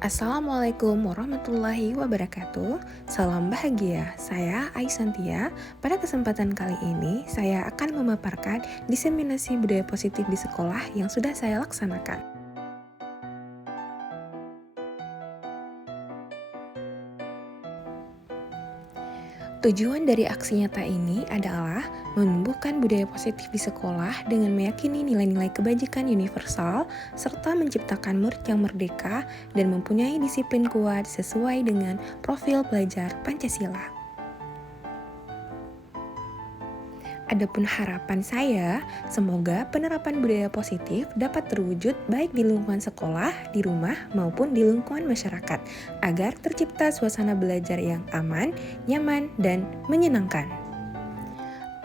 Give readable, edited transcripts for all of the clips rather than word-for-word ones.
Assalamualaikum warahmatullahi wabarakatuh. Salam bahagia. Saya Aisantia. Pada kesempatan kali ini, saya akan memaparkan diseminasi budaya positif di sekolah yang sudah saya laksanakan. Tujuan dari aksi nyata ini adalah menumbuhkan budaya positif di sekolah dengan meyakini nilai-nilai kebajikan universal, serta menciptakan murid yang merdeka dan mempunyai disiplin kuat sesuai dengan profil pelajar Pancasila. Adapun harapan saya, semoga penerapan budaya positif dapat terwujud baik di lingkungan sekolah, di rumah, maupun di lingkungan masyarakat, agar tercipta suasana belajar yang aman, nyaman, dan menyenangkan.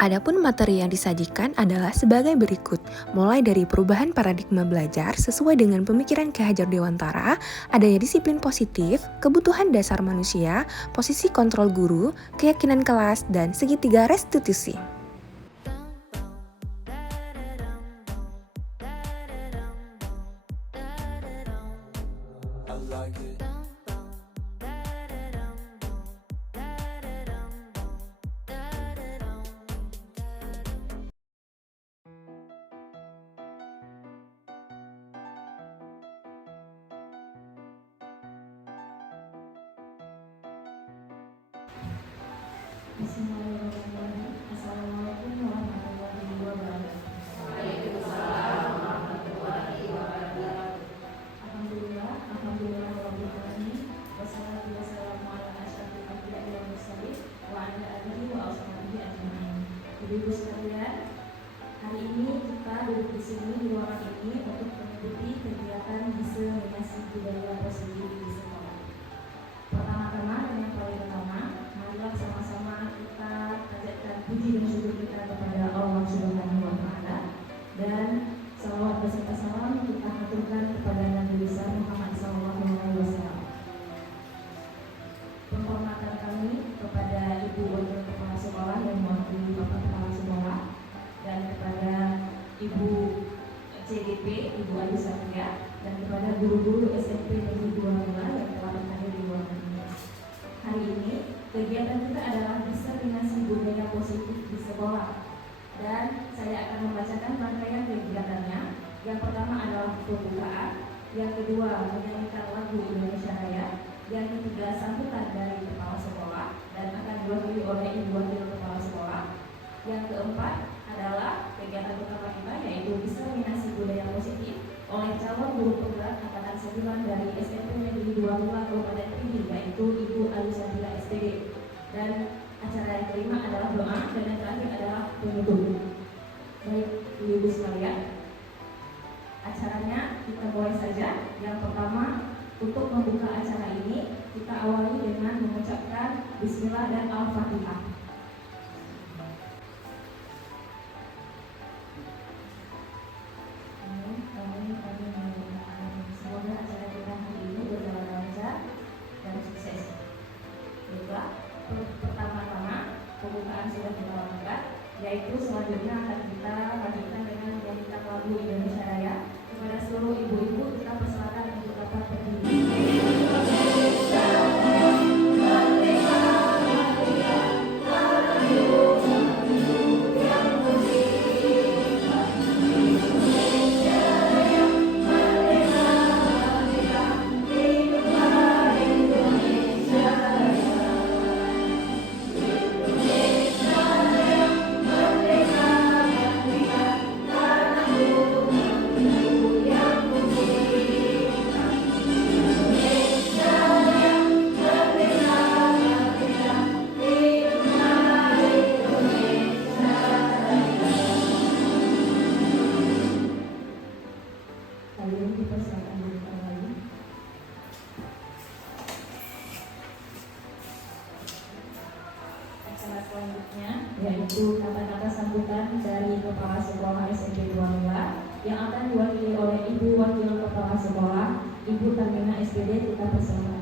Adapun materi yang disajikan adalah sebagai berikut, mulai dari perubahan paradigma belajar sesuai dengan pemikiran Ki Hajar Dewantara, adanya disiplin positif, kebutuhan dasar manusia, posisi kontrol guru, keyakinan kelas, dan segitiga restitusi. Bismillahirrahmanirrahim. Assalamualaikum warahmatullahi wabarakatuh. Alhamdulillah rabbil alamin. Wassalatu wassalamu ala asyrofil anbiya'i wal mursalin wa ala alihi wa ashabihi ajmain. Ibu-ibu sekalian, hari ini kita duduk di sini di ruangan ini untuk mengikuti kegiatan diseminasi budaya positif di sekolah. Pertama-tama dan yang paling utama, marilah sama-sama kita panjatkan puji dan syukur kita kepada Allah Subhanahu wa Ta'ala, dan salawat beserta salam kita haturkan kepada Nabi besar Muhammad SAW. Penghormatan kami kepada Ibu Wakil Kepala Sekolah yang mewakili Bapak Kepala Sekolah, dan kepada Ibu CDP, Ibu Ayu Satria, dan kepada guru-guru SMP Negeri 2 yang telah berhadir di ruangan ini. Hari ini, kegiatan kita adalah diseminasi budaya positif di sekolah, dan saya akan membacakan rangkaian kegiatannya. Yang pertama adalah pembukaan, yang kedua menyanyikan lagu Indonesia Raya, yang ketiga sambutan dari kepala sekolah dan akan diwakili oleh Ibu Wakil Kepala Sekolah. Yang keempat adalah kegiatan utama kita, yaitu diseminasi budaya positif oleh calon guru penggerak angkatan 9 dari SMP Negeri 2 Kabupaten Pidi, yaitu Ibu Ayu Satria SPD. Dan acara yang kelima adalah doa, dan yang terakhir adalah penutup. Baik, ibu-ibu sekalian, acaranya kita mulai saja. Yang pertama, untuk membuka acara ini kita awali dengan mengucapkan Bismillah dan Al-Fatihah. Semoga acara kita hari ini berjalan lancar dan sukses. Baiklah, pertama-tama pembukaan sudah kita lakukan, yaitu selanjutnya akan kita lanjutkan dengan menyanyikan lagu Indonesia Raya. Kepada seluruh ibu-ibu kita persilakan untuk dapat berdiri. Kalian dipersilakan dulu kembali. Acara selanjutnya yaitu kata-kata sambutan dari Kepala Sekolah SMP 2 yang akan diwakili oleh Ibu Wakil Kepala Sekolah, Ibu Tamina SPD. Kita persilakan.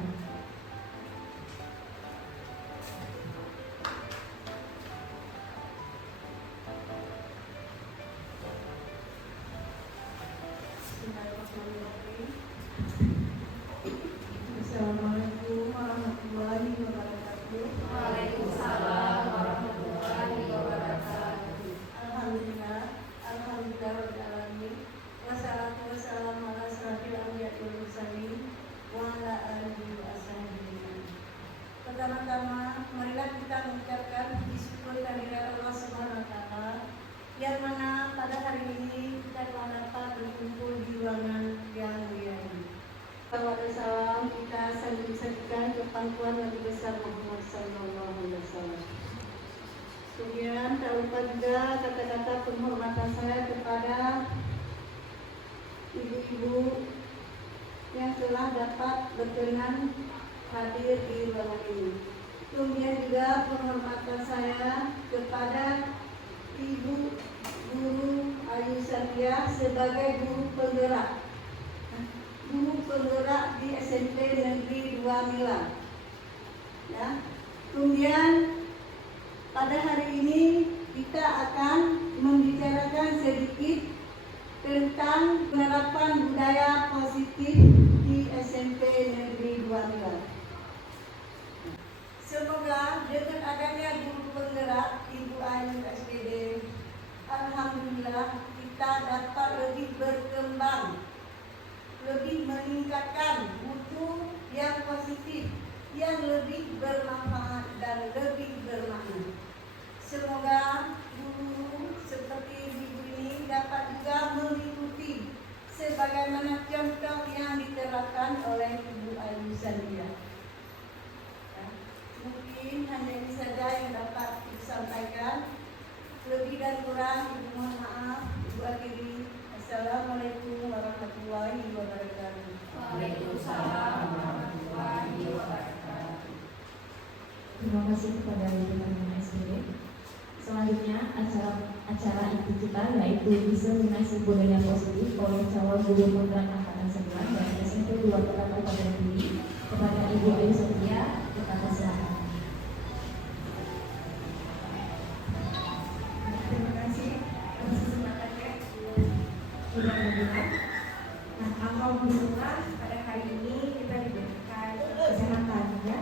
Wasallam kita saksikan kepangkuan Nabi besar Muhammad Sallallahu Alaihi Wasallam. Kemudian tak lupa juga kata-kata penghormatan saya kepada ibu-ibu yang telah dapat berkenan hadir di ruangan ini. Kemudian juga penghormatan saya kepada Ibu Guru Ayu Satria sebagai guru penggerak di SMP Negeri 2 Mila. Ya. Kemudian pada hari ini kita akan membicarakan sedikit tentang penerapan budaya positif di SMP Negeri 2 Mila. Semoga dengan adanya guru penggerak Ibu Ayu SPD, alhamdulillah kita dapat lebih berkembang, lebih meningkatkan mutu yang positif, yang lebih bermanfaat dan lebih bermakna. Semoga guru seperti ibu ini dapat juga mengikuti sebagaimana contoh yang diterapkan oleh Ibu Ayu Satria. Mungkin hanya ini saja yang dapat disampaikan. Lebih dan kurang ibu mohon maaf. Ibu akhiri. Assalamualaikum warahmatullahi wabarakatuh. Waalaikumsalam warahmatullahi wabarakatuh. Terima kasih kepada Ibu Pimpinan SPD. Selanjutnya acara inti kita yaitu diseminasi budaya positif oleh calon guru penggerak angkatan 9 dan SMP 2 Kota Kabupaten Pidi kepada Ibu Ayu Satria. Kita persilakan. Terima kasih atas kesempatannya. Mudah-mudahan. Nah, alhamdulillah pada hari ini kita diberikan kesempatan ya,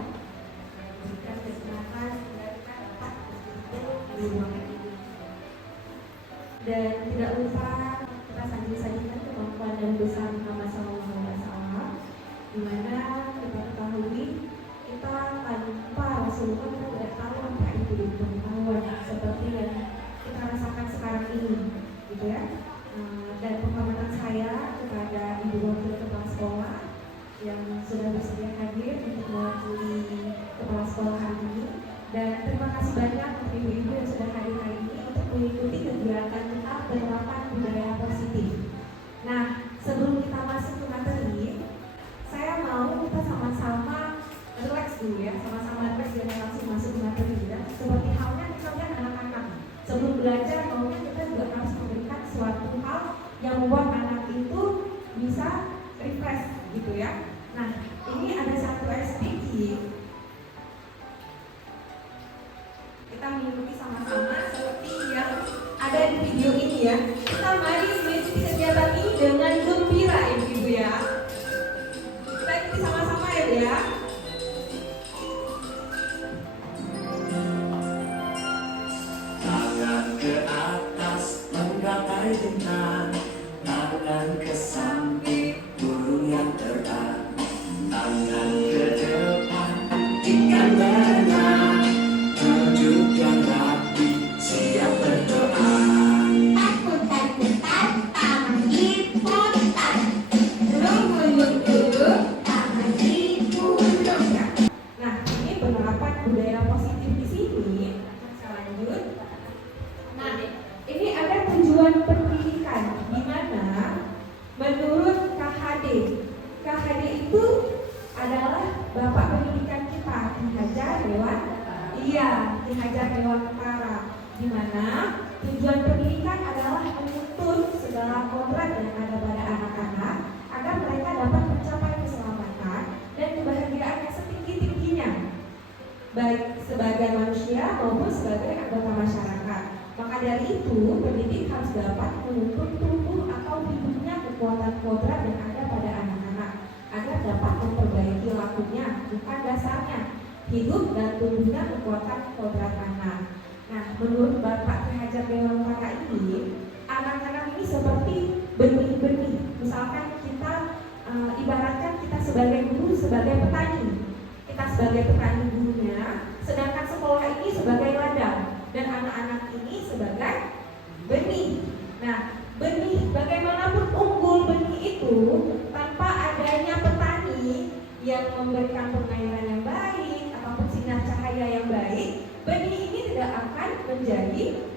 diberikan kesempatan dan kita dapat berkumpul di ruangan ini. Dan tidak lupa kita sajikan kemampuan dan besar Muhammad SAW, di mana kita ketahui kita tanpa Rasulullah kita tidak tahu apa itu pengetahuan seperti yang kita rasakan sekarang ini, gitu ya. Dan penghormatan saya kepada Ibu Wakil Kepala Sekolah yang sudah bersedia hadir untuk mewakili Kepala Sekolah hari ini, dan terima kasih banyak untuk ibu-ibu yang sudah hadir hari ini untuk mengikuti kegiatan kita penerapan budaya positif. Nah, sebelum kita masuk ke materi, saya mau kita sama-sama relax dulu ya, sama-sama relax dan langsung masuk ke materi ya. Seperti halnya kita lihat anak-anak sebelum belajar, maunya kita juga harus memberikan suatu hal yang membuat anak itu bisa refresh gitu ya. Nah, ini ada satu SPG. Kita mengikuti sama-sama seperti yang ada di video ini ya. Kita mari mengikuti kegiatan ini dengan gembira ibu-ibu ya. Kita ikuti sama-sama ya Bu ya. Tangan ke atas menggapai bintang, tangan ke samping burung yang terbang, tangan ke depan ikan berenang, duduk yang rapi siap berdoa. Takut-takutan, tangan diputar. Duduk-duduk, tangan diputar. Nah, ini penerapan budaya positif di sini. Saya lanjut. Nah, ini ada tujuan pendidikan di mana menurut KHD itu adalah Bapak Pendidikan kita, Ki Hajar Dewan Utara, di mana tujuan pendidikan adalah menuntun segala kodrat yang ada pada anak-anak agar mereka dapat mencapai keselamatan dan kebahagiaan yang setinggi-tingginya, baik sebagai manusia maupun sebagai anggota masyarakat. Maka dari itu, pendidik harus dapat menuntun tumbuh atau hidupnya kekuatan kodrat yang ada pada anak-anak agar dapat memperbaiki lakunya, bukan dasarnya, hidup dan tumbuhnya kekuatan kodrat anak. Nah, menurut Bapak Ki Hajar Dewan Utara ini, anak-anak ini seperti benih-benih. Misalkan kita ibaratkan kita sebagai guru, sebagai petani. Kita sebagai petani gurunya, sedangkan sekolah ini sebagai ladang dan anak-anak ini sebagai benih. Nah, benih bagaimanapun unggul benih itu tanpa adanya petani yang memberikan pengairan yang baik ataupun sinar cahaya yang baik, benih ini tidak akan menjadi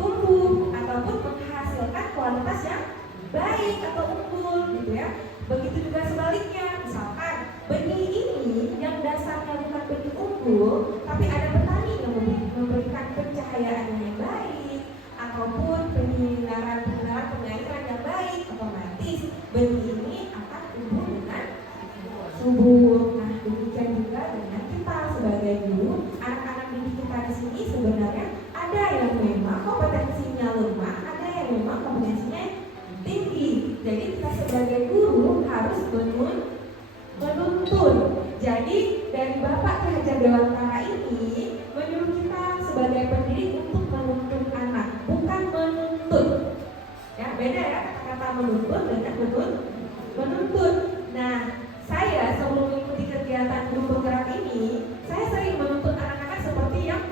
tumbuh ataupun menghasilkan kualitas yang baik atau unggul gitu ya. Begitu juga sebaliknya, misalkan benih ini yang dasarnya bukan benih unggul, tapi ada petani yang memberikan pencahayaan yang baik ataupun penyinaran pengairan yang baik, otomatis benih ini akan tumbuh dengan subur. Nah, demikian juga dengan kita sebagai guru, anak-anak didik kita di sini sebenarnya ada yang memang kompetensinya lemah, ada yang memang kompetensinya tinggi. Jadi kita sebagai guru harus menuntun. Jadi dari Bapak Ki Hajar Dewantara ini menyuruh kita sebagai pendidik untuk menuntun anak, bukan menuntut. Ya, beda ya kata-kata menuntun dengan menuntun. Nah, saya sebelum mengikuti kegiatan guru bergerak ini, saya sering menuntut anak-anak seperti yang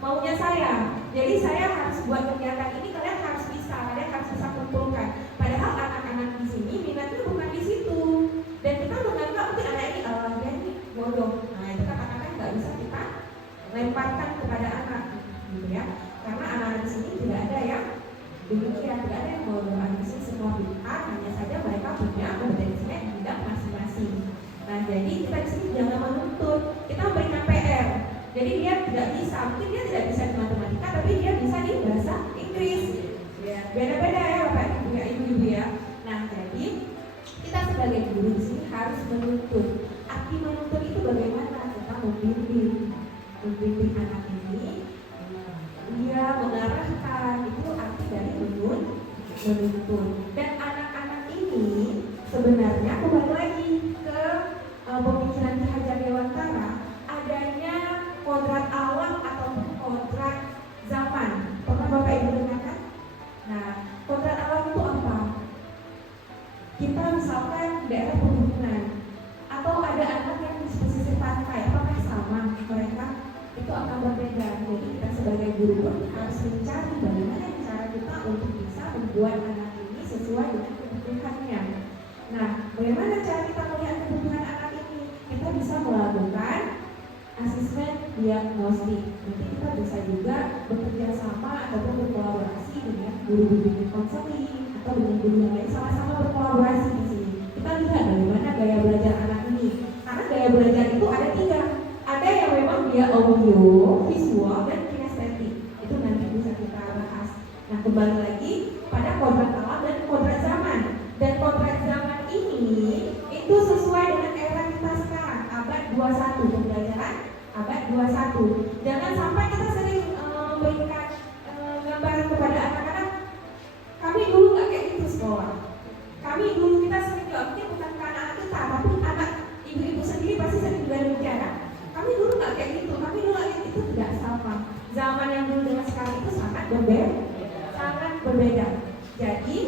maunya saya. Jadi saya harus buat kegiatan ini, kalian harus bisa kumpulkan. Padahal anak-anak di sini minatnya bukan di situ. Dan kita menganggap mungkin anak ini dia ini bodoh. Nah, itu kata-kata nggak bisa kita lemparkan kepada anak, gitu ya. Karena anak-anak di sini tidak ada yang demikian, tidak ada yang bodoh. Anak di sini semua pintar, hanya saja mereka punya kompetensinya di bidang masing-masing. Nah, jadi kita di sini jangan menuntut, kita berikan PR. Jadi dia tidak bisa, mungkin dia tidak bisa di matematika, tapi dia bisa di bahasa Inggris. Ya, beda-beda ya Bapak Ibu ya, Ibu-ibu ya. Nah, jadi kita sebagai guru di sini harus menuntut. Arti menuntut itu bagaimana? Kita membimbing anak ini, dia mengarahkan, itu arti dari menuntun. Dan anak-anak ini sebenarnya kembali lagi ke pemikiran Ki Hajar Dewantara, adanya kodrat alam ataupun kodrat zaman. Pernah Bapak Ibu dengarkan? Nah, kodrat alam itu apa? Kita misalkan daerah pegunungan atau ada anak yang di pesisir pantai, apakah sama mereka? Itu akan berbeda. Jadi kita sebagai guru pun harus mencari bagaimana cara kita untuk bisa membuat anak ini sesuai dengan kebutuhannya. Nah, bagaimana cara kita melihat kebutuhan anak ini? Kita bisa melakukan asesmen diagnostik. Nanti kita bisa juga bekerja sama ataupun berkolaborasi dengan guru bimbing konseling atau dengan guru yang lain, sama-sama berkolaborasi di sini. Kita lihat bagaimana gaya belajar anak ini. Karena gaya belajar itu ada 3. Ada yang memang dia audio, visual, dan kinestetik. Itu nanti bisa kita bahas. Nah, kembali lagi pada kodrat alam dan kodrat zaman. Dan kodrat zaman ini itu sesuai dengan era kita sekarang, abad 21, pembelajaran abad 21. Jangan sampai kita sering memberikan gambaran kepada anak-anak, kami dulu nggak kayak gitu sekolah. Kami dulu kita sering juga, mungkin bukan karena anak kita, tapi anak ibu-ibu sendiri pasti sering juga bicara. Kami dulu nggak kayak gitu, kami dulu itu tidak sama. Zaman yang dulu dengan sekarang itu sangat berbeda. Jadi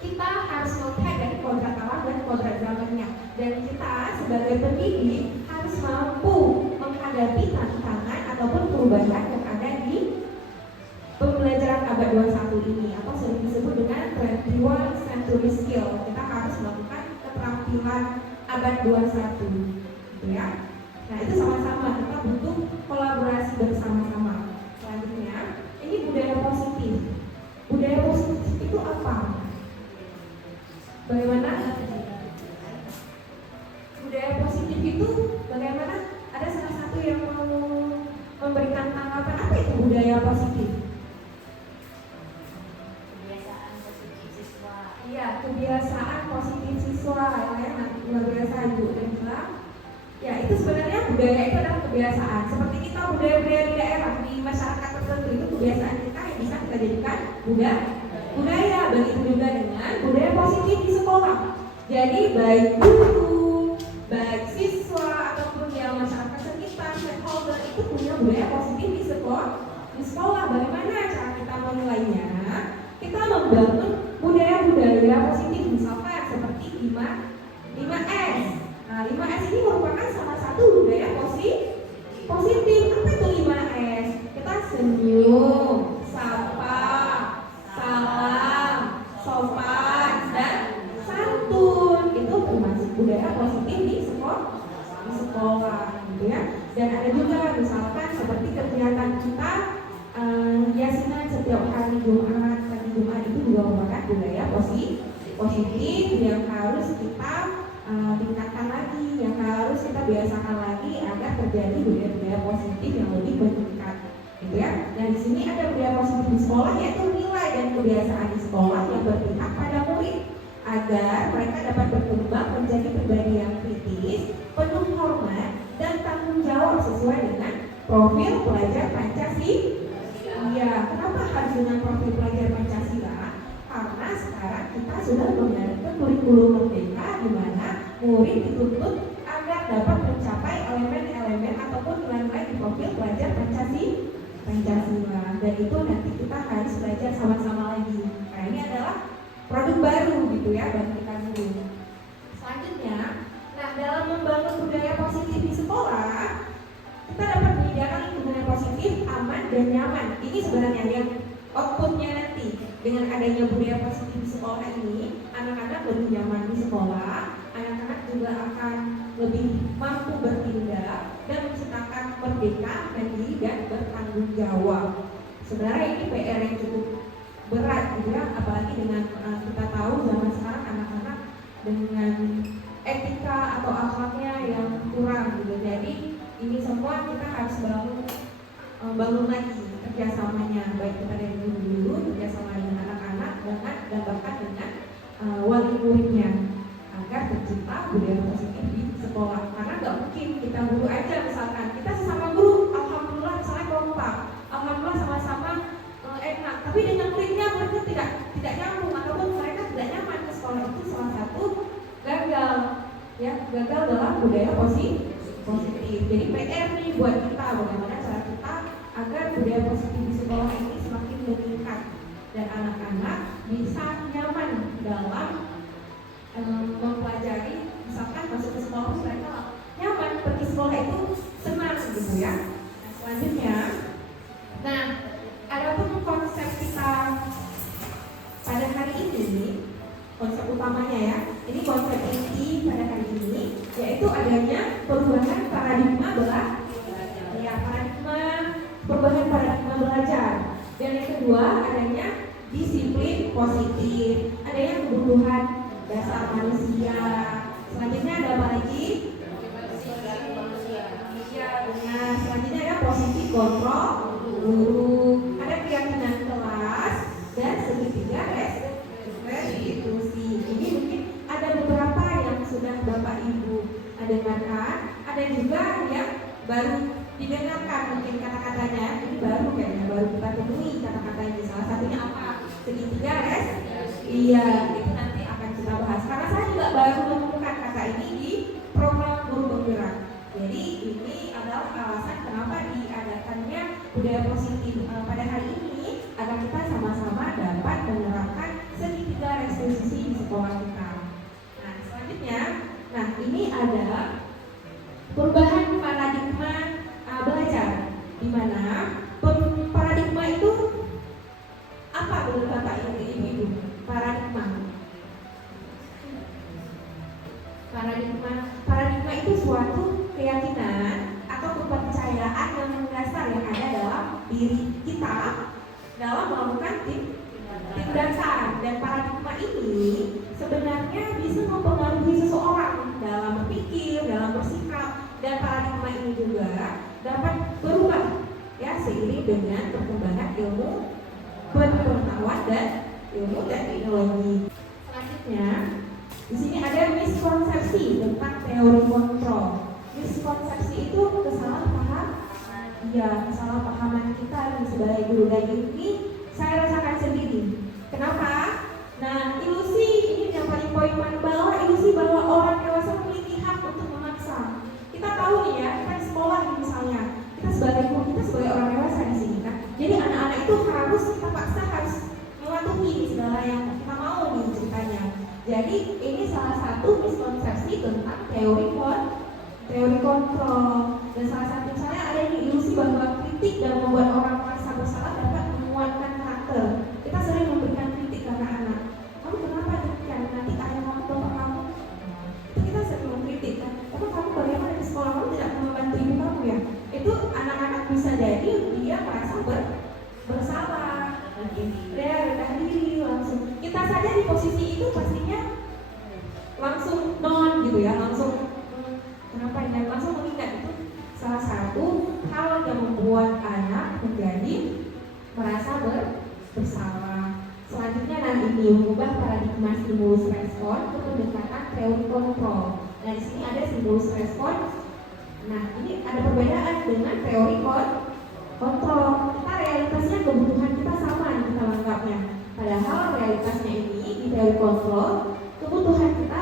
kita harus melihat dari kodrat alam dan kodrat zamannya. Dan kita sebagai pendidik harus mampu menghadapi tantangan ataupun perubahan yang ada di pembelajaran abad 21 ini, atau sering disebut dengan 21st century skill. Kita harus melakukan keterampilan abad 21, gitu ya. Nah, itu sama-sama kita butuh kolaborasi bersama-sama. Selanjutnya, ini budaya positif. Budaya positif itu apa? Bagaimana? Budaya positif itu bagaimana? Ada salah satu yang mau memberikan tanggapan, apa itu budaya positif? Kebiasaan positif siswa. Iya, kebiasaan positif siswa. Ya, luar biasa Ibu Angela. Ya, itu sebenarnya budaya itu adalah kebiasaan. Seperti kita budaya-budaya di daerah, di masyarakat tertentu, itu kebiasaan kita yang bisa kita jadikan budaya. Begitu juga dengan budaya positif di sekolah. Jadi baik guru, baik siswa ataupun yang masyarakat sekitar, stakeholder itu punya budaya positif di sekolah. Bagaimana cara kita menilainya? Kita membangun budaya-budaya positif, misalkan seperti 5S. Nah, 5S ini merupakan salah satu budaya positif. Apa itu 5S? Kita senyum, sapa, salam, sopan, dan santun. Itu termasuk budaya positif di sekolah. sekolah gitu ya. Dan ada juga misalkan seperti kegiatan kita yasinan setiap hari Jumat. Hari Jumat itu juga merupakan budaya positif yang harus kita tingkatkan lagi, yang harus kita biasakan lagi agar terjadi budaya-budaya positif yang lebih meningkat, gitu ya. Dan di sini ada budaya positif di sekolah, yaitu nilai dan kebiasaan di sekolah yang berpihak pada murid agar mereka dapat berkembang menjadi pribadi yang kritis, penuh hormat dan tanggung jawab sesuai dengan profil pelajar Pancasila. Iya, kenapa harus dengan profil pelajar Pancasila? Karena sekarang kita sudah menjalankan kurikulum merdeka di mana murid dituntut agar dapat mencapai elemen-elemen ataupun nilai-nilai di profil pelajar Pancasila. Dan itu nanti kita harus belajar sama-sama lagi. Nah, ini adalah produk baru gitu ya bagi kita dulu. Selanjutnya, nah dalam membangun budaya positif di sekolah, kita dapat menyediakan lingkungan yang positif, aman dan nyaman. Ini sebenarnya yang outputnya nanti. Dengan adanya budaya positif di sekolah ini, anak-anak lebih nyaman di sekolah, anak-anak juga akan lebih mampu bertindak dan menciptakan merdeka, mandiri dan bertanggung jawab. Sebenarnya ini PR yang cukup berat gitu ya, apalagi dengan kita tahu zaman sekarang anak-anak dengan etika atau akhlaknya yang kurang gitu. Jadi ini semua kita harus bangun lagi kerjasamanya, baik kita dari dulu kerjasama dengan anak-anak dan bahkan dengan wali muridnya agar tercipta budaya positif di sekolah. Karena nggak mungkin kita guru aja, misalkan kita sesama guru alhamdulillah misalnya kompak, alhamdulillah sama-sama enak, tapi dengan muridnya mereka tidak nyambung ataupun mereka tidak nyaman ke sekolah, itu salah satu gagal ya, gagal dalam budaya positif. Jadi PR nih buat kita, bagaimana cara kita agar budaya positif di sekolah ini semakin meningkat dan anak-anak bisa nyaman dalam mempelajari. Misalkan masuk ke sekolah mereka nyaman, pergi sekolah itu senang gitu ya. Nah, selanjutnya, nah adapun konsep kita pada hari ini, konsep utamanya ya, ini konsep inti pada hari ini yaitu adanya perubahan paradigma perubahan paradigma belajar. Dan yang kedua adanya disiplin positif, adanya kebutuhan dasar manusia. Selanjutnya ada apa lagi? Ya, benar. Selanjutnya ada posisi kontrol guru, ada keyakinan kelas dan segitiga restitusi. Ini mungkin ada beberapa yang sudah Bapak Ibu dengarkan, ada juga yang baru didengarkan mungkin kata-katanya. Ini baru kayaknya, baru kita temui kata-kata ini. Salah satunya apa? Segitiga Iya, itu nanti akan kita bahas. Karena saya juga baru menemukan kata ini di program Guru Bergerak. Jadi ini adalah alasan kenapa diadakannya budaya positif pada hari ini, agar kita sama-sama dapat menerapkan segitiga restitusi di sekolah kita. Nah, selanjutnya, nah ini ada perubahan paradigma belajar, di mana paradigma itu apa menurut Bapak Ibu? Paradigma itu suatu keyakinan atau kepercayaan yang mendasar yang ada dalam diri kita dalam melakukan tindakan. Dan paradigma ini sebenarnya bisa mempengaruhi seseorang dalam berpikir, dalam bersikap, dan paradigma ini juga dapat berubah ya seiring dengan perkembangan ilmu pengetahuan dan ilmu dan teknologi. Selanjutnya, di sini ada miskonsepsi tentang teori kontrol. Miskonsepsi itu kesalahpahaman kita sebagai guru, dan ini saya rasakan sendiri. Kenapa? Nah, ilusi ini yang paling poin bawah, ilusi bahwa orang dewasa memiliki hak untuk memaksa. Kita tahu nih ya, kita di sekolah misalnya, kita sebagai guru, kita sebagai orang dewasa di sini kan. Jadi anak-anak itu harus kita paksa, harus mematuhi segala yang kita mau nih ceritanya. Jadi ini salah satu miskonsepsi tentang teori kontrol. Dan salah satu misalnya ada yang ilusi bahwa kritik dan membuat orang merasa bersalah dapat menguatkan karakter. Kita sering memberikan kritik ke anak-anak. Kamu kenapa demikian? Nanti ayah kamu, bapak kamu, itu kita sering mengkritik kan. Kamu bagaimana di sekolah kamu rendah diri, langsung kita saja di posisi itu pastinya langsung non gitu ya, langsung kenapa ini, langsung mengingat. Itu salah satu hal yang membuat anak menjadi merasa bersalah. Selanjutnya ini mengubah paradigma stimulus respon ke pendekatan teori kontrol. Nah di sini ada stimulus respon. Nah ini ada perbedaan dengan teori kontrol. Kita realitasnya kebutuhan kita sama nih kita anggapnya. Padahal realitasnya ini di teori kontrol kebutuhan kita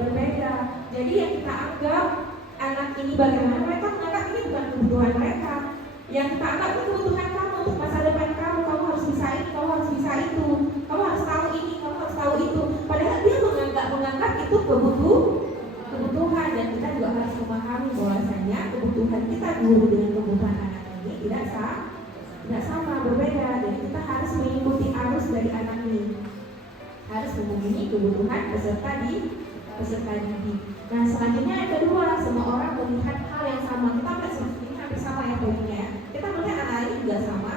berbeda. Jadi yang kita anggap anak ini bagaimana, mereka menganggap ini bukan kebutuhan mereka. Yang kita anggap itu kebutuhan kamu untuk masa depan kamu. Kamu harus bisa ini, kamu harus bisa itu, kamu harus tahu ini, kamu harus tahu itu. Padahal dia menganggap itu kebutuhan, dan kita juga harus memahami bahwasanya kebutuhan kita guru dengan kebutuhan anak ini tidak sama, berbeda. Dan kita harus mengikuti arus dari anak ini, harus memenuhi kebutuhan peserta didik. Nah selanjutnya yang kedua, semua orang melihat hal yang sama. Kita melihat ini hampir sama ya poinnya ya. Kita melihat anak ini juga sama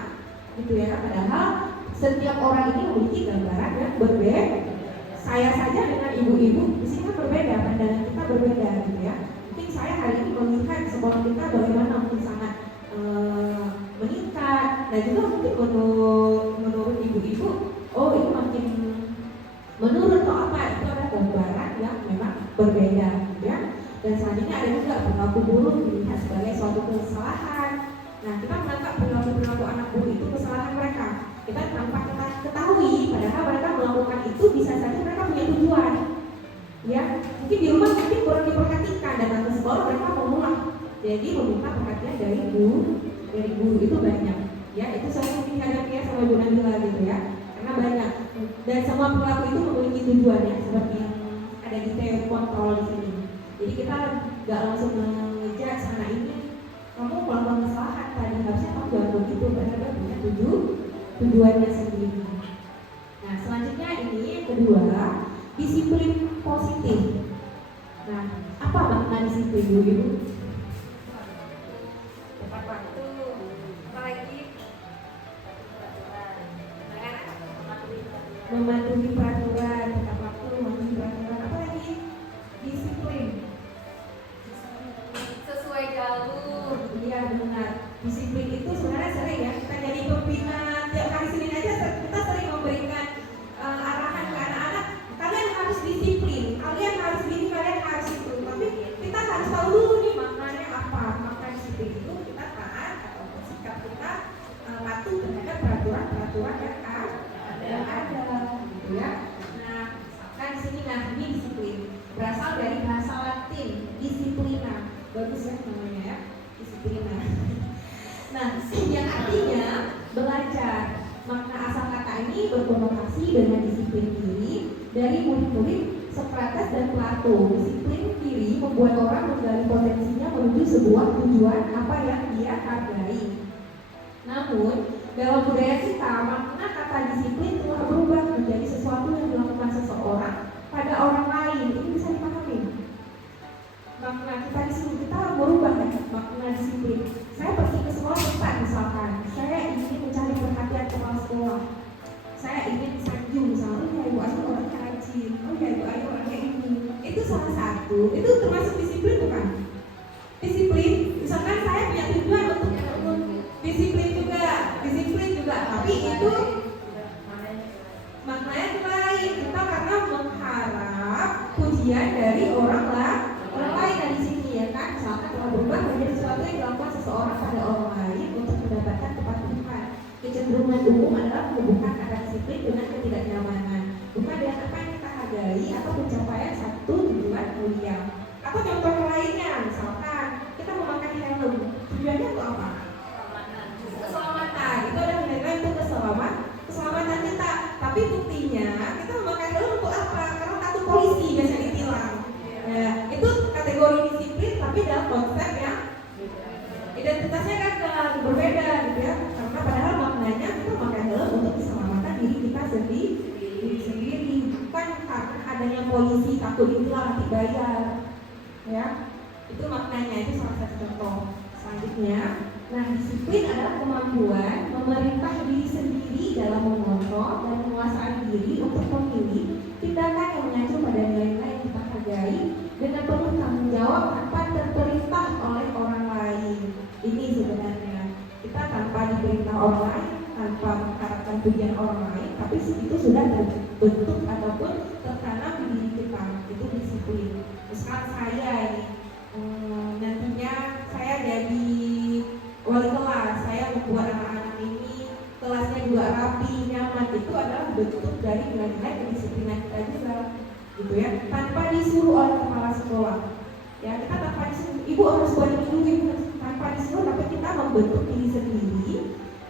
gitu ya. Padahal setiap orang ini memiliki gambaran yang berbeda. Saya saja dengan ibu-ibu di sini kan berbeda, pandangan kita berbeda gitu ya. Mungkin saya hari ini melihat sekolah kita bagaimana mungkin sangat meningkat, dan juga mungkin menurut ibu-ibu, oh ini makin menurut atau apa, itu ada gambaran yang memang berbeda gitu ya. Dan selanjutnya ada juga perilaku guru dilihat sebagai suatu kesalahan. Nah kita menganggap perilaku anak guru itu kesalahan mereka. Kita tanpa kita ketahui, padahal mereka melakukan itu bisa saja mereka punya tujuan. Ya, mungkin di rumah mungkin kurang diperhatikan, dan nanti sekolah mereka mengulang. Jadi meminta perhatian dari guru itu banyak. Ya, itu saya mungkin hadapi ya sama Bu Nabila gitu ya. Karena banyak. Dan semua perilaku itu memiliki tujuan ya, seperti yang ada di teori kontrol di sini. Jadi kita nggak langsung ngejudge anak ini, kamu melakukan kesalahan tadi, harusnya kamu jangan begitu, padahal punya tujuannya sendiri. Nah selanjutnya ini yang kedua, disiplin positif. Nah apa makna disiplin dulu? Tepat waktu, apalagi Mematuhi peraturan, tepat waktu, mematuhi peraturan, apa lagi? Disiplin. sesuai jalur. Iya benar. Disiplin itu sebenarnya sering ya, kita jadi pembina tiap hari Senin aja kita sering memberikan arahan ke anak-anak, kalian harus disiplin, kalian harus ini, kalian harus itu. Tapi kita harus tahu dulu nih maknanya apa. Makna disiplin itu kita taat atau sikap kita patuh terhadap peraturan yang ada gitu ya. Nah kan di sini ini disiplin berasal dari bahasa Latin disiplina, bagus ya namanya ya, disiplina. Nah yang artinya belajar. Makna asal kata ini berkonotasi dengan disiplin diri dari murid-murid Sokrates dan Plato. Disiplin diri membuat orang menggali potensinya menuju sebuah tujuan apa yang dia hargai. Namun dalam budaya kita, makna kata disiplin telah berubah menjadi sesuatu yang dilakukan seseorang pada orang lain. Ini bisa dipahami. Makna kita di sini kita berubah ya, makna disiplin. Saya pergi ke sekolah cepat misalkan, saya ingin mencari perhatian kepala sekolah. Saya ingin sanjung misalnya, oh ya ibu Ayu orangnya rajin, oh ya ibu Ayu orangnya ini. Itu salah satu, itu termasuk disiplin bukan? Disiplin, misalkan saya punya tujuan untuk disiplin juga, tapi itu maknanya lain. Kita karena mengharap pujian dari orang lain dari sini ya kan, misalkan telah berubah menjadi sesuatu yang dilakukan seseorang pada orang lain untuk mendapatkan kepatuhan. Kecenderungan umum adalah menghubungkan kata disiplin dengan ketidaknyamanan, bukan dengan apa yang kita hargai atau pencapaian satu tujuan mulia. Atau contoh lainnya, misalkan kita memakai helm, tujuannya untuk apa? Keselamatan. Itu ada nilai untuk keselamatan kita. Tapi buktinya kita memakai helm untuk apa? Karena takut polisi biasanya ditilang. Ya, itu kategori disiplin, tapi dalam konsep yang identitasnya kan berbeda gitu ya. Karena padahal maknanya kita memakai helm untuk keselamatan diri kita sendiri, bukan karena adanya polisi takut ditilang nanti bayar. Ya, itu maknanya, itu salah satu contoh. Selanjutnya Nah, disiplin adalah kemampuan memerintah diri sendiri dalam mengontrol dan menguasai diri untuk memilih tindakan yang mengacu pada nilai-nilai yang kita hargai dengan penuh tanggung jawab tanpa terperintah oleh orang lain. Ini sebenarnya kita tanpa diperintah orang lain, tanpa mengharapkan tujuan orang lain, tapi itu sudah terbentuk ataupun tertanam di diri kita. Itu disiplin. Misalkan saya ini nantinya saya jadi wali kelas, saya membuat anak-anak ini kelasnya juga rapi, nyaman. Itu adalah bentuk dari nilai-nilai kedisiplinan kita juga, gitu ya. Tanpa disuruh oleh kepala sekolah, ya kita tanpa disuruh, ibu harus buat ini dulu, ibu tanpa disuruh, tapi kita membentuk diri sendiri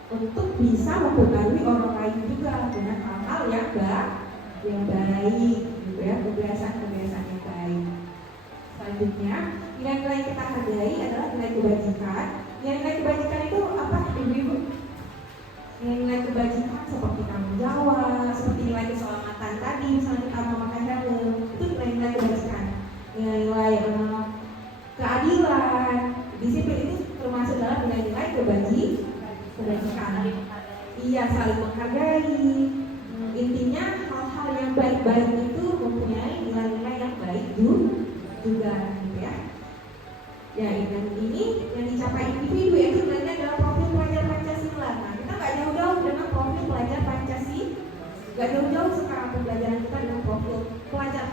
untuk bisa mempengaruhi orang lain juga dengan hal-hal yang baik, gitu ya, kebiasaan-kebiasaan yang baik. Selanjutnya, nilai-nilai yang kita hargai adalah nilai kebajikan. Nilai-nilai kebajikan itu apa, ibu-ibu? Nilai-nilai kebajikan seperti tanggung jawab, seperti nilai keselamatan tadi, misalnya kita mau makan helm, itu nilai-nilai kebajikan. Nilai-nilai keadilan, disiplin itu termasuk dalam nilai-nilai kebajikan. Iya, saling menghargai. Intinya hal-hal yang baik-baik itu mempunyai nilai-nilai yang baik juga, gitu ya. Ya, dan ini yang dicapai individu yaitu nilainya adalah profil pelajar Pancasila. Nah, kita nggak jauh-jauh dengan profil pelajar Pancasila, nggak jauh-jauh sekarang pembelajaran kita dengan profil pelajar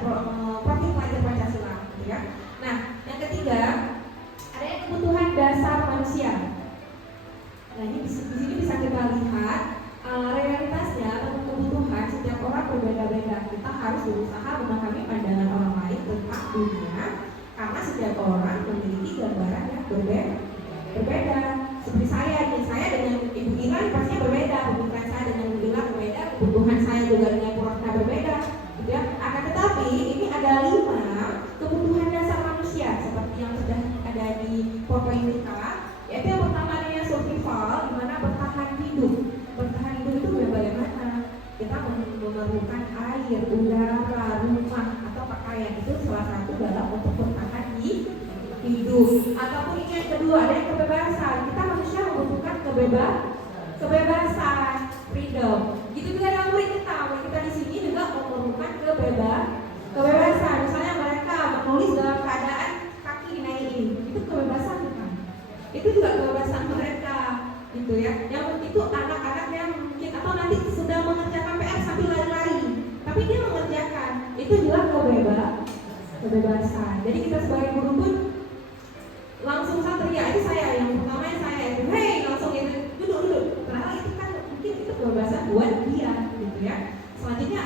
Pancasila, gitu ya. Nah, yang ketiga, adanya kebutuhan dasar manusia. Nah, ini di sini bisa kita lihat realitasnya atau kebutuhan setiap orang berbeda-beda. Kita harus berusaha memahami pandangan orang lain tentang dunia, karena setiap orang memiliki gambaran yang berbeda. Seperti saya dengan Ibu Ira pastinya berbeda, pemikiran saya dengan Ibu Ira berbeda, kebutuhan saya juga dengan Ibu Ratna berbeda, gitu ya. Akan tetapi ini ada 5 kebutuhan dasar manusia seperti yang sudah ada di PowerPoint kita, yaitu yang pertama adalah survival, di mana bertahan hidup. Bertahan hidup itu bagaimana? Kita memerlukan air, udara, rumah atau pakaian, itu salah satu dalam untuk bertahan hidup. Ataupun ini yang kedua, ada yang kebebasan. Kita manusia membutuhkan kebebasan, freedom. Gitu juga dengan murid kita di sini juga memerlukan kebebasan. Misalnya mereka menulis dalam keadaan kaki dinaikin, itu kebebasan bukan? Itu juga kebebasan mereka, gitu ya. Yang itu anak-anak yang mungkin atau nanti sudah mengerjakan PR sambil lari-lari, tapi dia mengerjakan, itu juga kebebasan. Jadi kita sebagai guru pun langsung satria, itu saya yang pertama saya itu, hei langsung itu duduk. Padahal itu kan mungkin itu kebebasan buat dia, gitu ya. Selanjutnya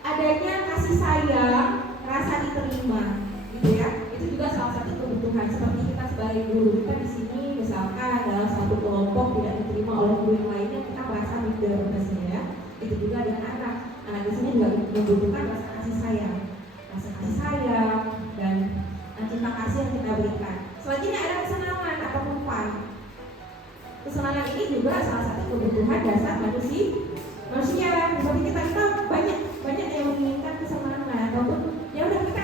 adanya kasih sayang, rasa diterima, gitu ya. Itu juga salah satu kebutuhan. Seperti kita sebagai guru, kita di sini misalkan dalam satu kelompok tidak diterima oleh guru yang lainnya, kita merasa minder biasanya ya. Itu juga dengan anak di sini juga membutuhkan rasa kasih sayang dan cinta kasih yang kita berikan. Selanjutnya ada kesenangan atau fun. Kesenangan ini juga salah satu kebutuhan dasar manusia. Seperti kita banyak yang menginginkan kesenangan, ataupun ya udah kita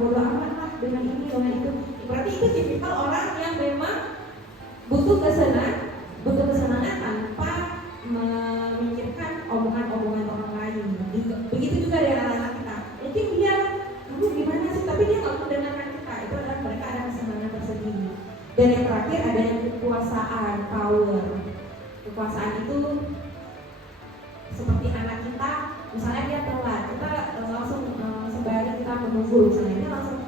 bodo amat lah dengan ini dengan itu. Berarti itu tipikal orang yang memang butuh kesenangan tanpa memikirkan omongan-omongan orang lain. Begitu juga dengan anak-anak kita. Mungkin dia, kamu gimana sih? Tapi dia nggak mendengarkan kita. Itu adalah mereka ada kesenangan tersendiri. Dan yang terakhir ada yang kekuasaan, power. Kekuasaan itu seperti anak kita, misalnya dia telat, kita langsung sembari kita menunggu, misalnya dia langsung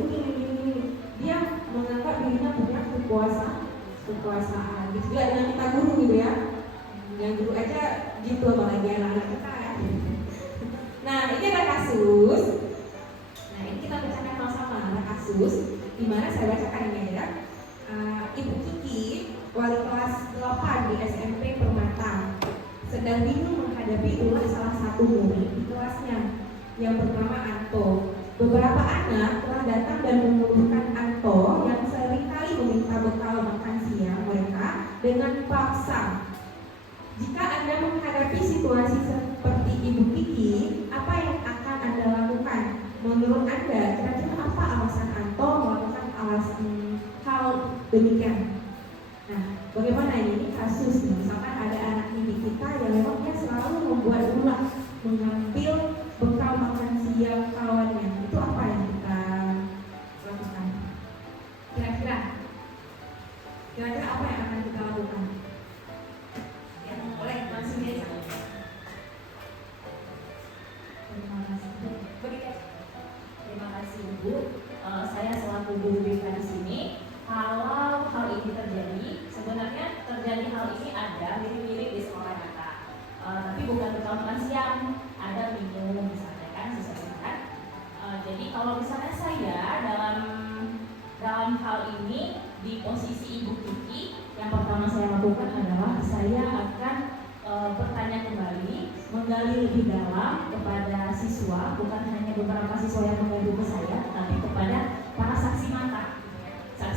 ini. Dia menganggap dirinya punya kekuasaan. Gitu juga dengan kita guru gitu ya. Yang guru aja gitu, apalagi anak-anak kita ya. Nah, ini ada kasus. Nah, ini kita bacakan sama-sama. Ada kasus di mana saya bacakan ini ya. Ibu Kiki, wali kelas 8 di SMP Permata, sedang bingung menghadapi ulah salah satu murid di kelasnya yang bernama Anto. Beberapa anak telah datang dan mengeluhkan Anto yang seringkali meminta bekal makan siang mereka dengan paksa. Jika Anda menghadapi situasi seperti Ibu Kiki, apa yang akan Anda lakukan? Menurut Anda, kira-kira apa alasan Anto melakukan demikian. Nah, bagaimana ini kasus? Misalkan ada anak didik kita yang memang dia selalu membuat ulah, mengambil bekal makan siang kawannya. Itu apa yang kita lakukan? Kira-kira apa yang akan kita lakukan? Ya, boleh langsung aja. Terima kasih. Terima kasih Ibu. Saya selaku guru BK di sini. Kalau hal ini terjadi, sebenarnya terjadi hal ini ada mirip-mirip di sekolah kita. Tapi bukan bekal makan siang, ada minum misalnya kan, sesuatu. Jadi kalau misalnya saya dalam hal ini di posisi Ibu Kiki, yang pertama saya lakukan adalah saya akan bertanya kembali, menggali lebih dalam kepada siswa, bukan hanya beberapa siswa yang mengadu ke saya, tetapi kepada para saksi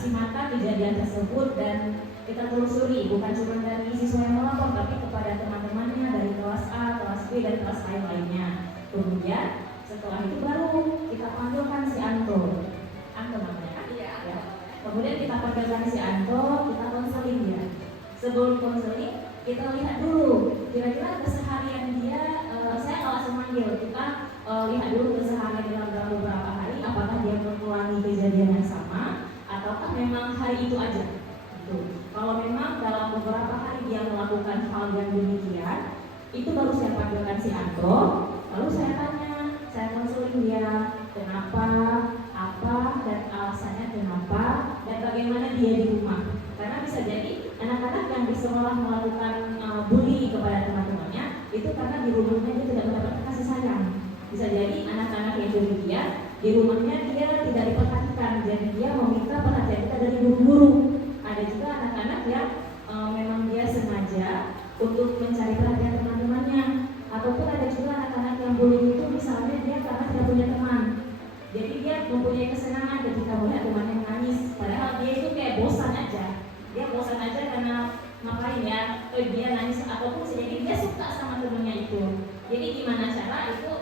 mata kejadian tersebut, dan kita telusuri bukan cuma dari siswa yang melapor, tapi kepada teman-temannya dari kelas A, kelas B, dan kelas lainnya. Kemudian setelah itu baru kita panggilkan si Anto namanya kan? Iya. Ya. Kemudian kita panggilkan si Anto, kita konseling dia. Sebelum konseling, kita lihat dulu kira-kira keseharian dia. Saya nggak langsung manggil, kita lihat dulu keseharian dalam beberapa hari, apakah dia mengulangi kejadian yang sama ataukah memang hari itu aja. Gitu. Kalau memang dalam beberapa hari dia melakukan hal yang demikian, itu baru saya panggilkan si Anto, lalu saya tanya, saya konseling dia kenapa, apa, dan alasannya kenapa, dan bagaimana dia di rumah. Karena bisa jadi anak-anak yang di sekolah melakukan bully kepada teman-temannya itu karena di rumahnya dia tidak mendapatkan kasih sayang. Bisa jadi anak-anak yang demikian di rumahnya dia tidak diperhatikan, jadi dia meminta perhatian kita dari guru-guru. Ada juga anak-anak yang memang dia sengaja untuk mencari perhatian teman-temannya, ataupun ada juga anak-anak yang bully itu misalnya dia karena tidak punya teman. Jadi dia mempunyai kesenangan ketika melihat temannya menangis, padahal dia itu kayak bosan aja. Dia bosan aja karena ngapain ya? Dia nangis ataupun jadi dia suka sama temennya itu. Jadi gimana cara itu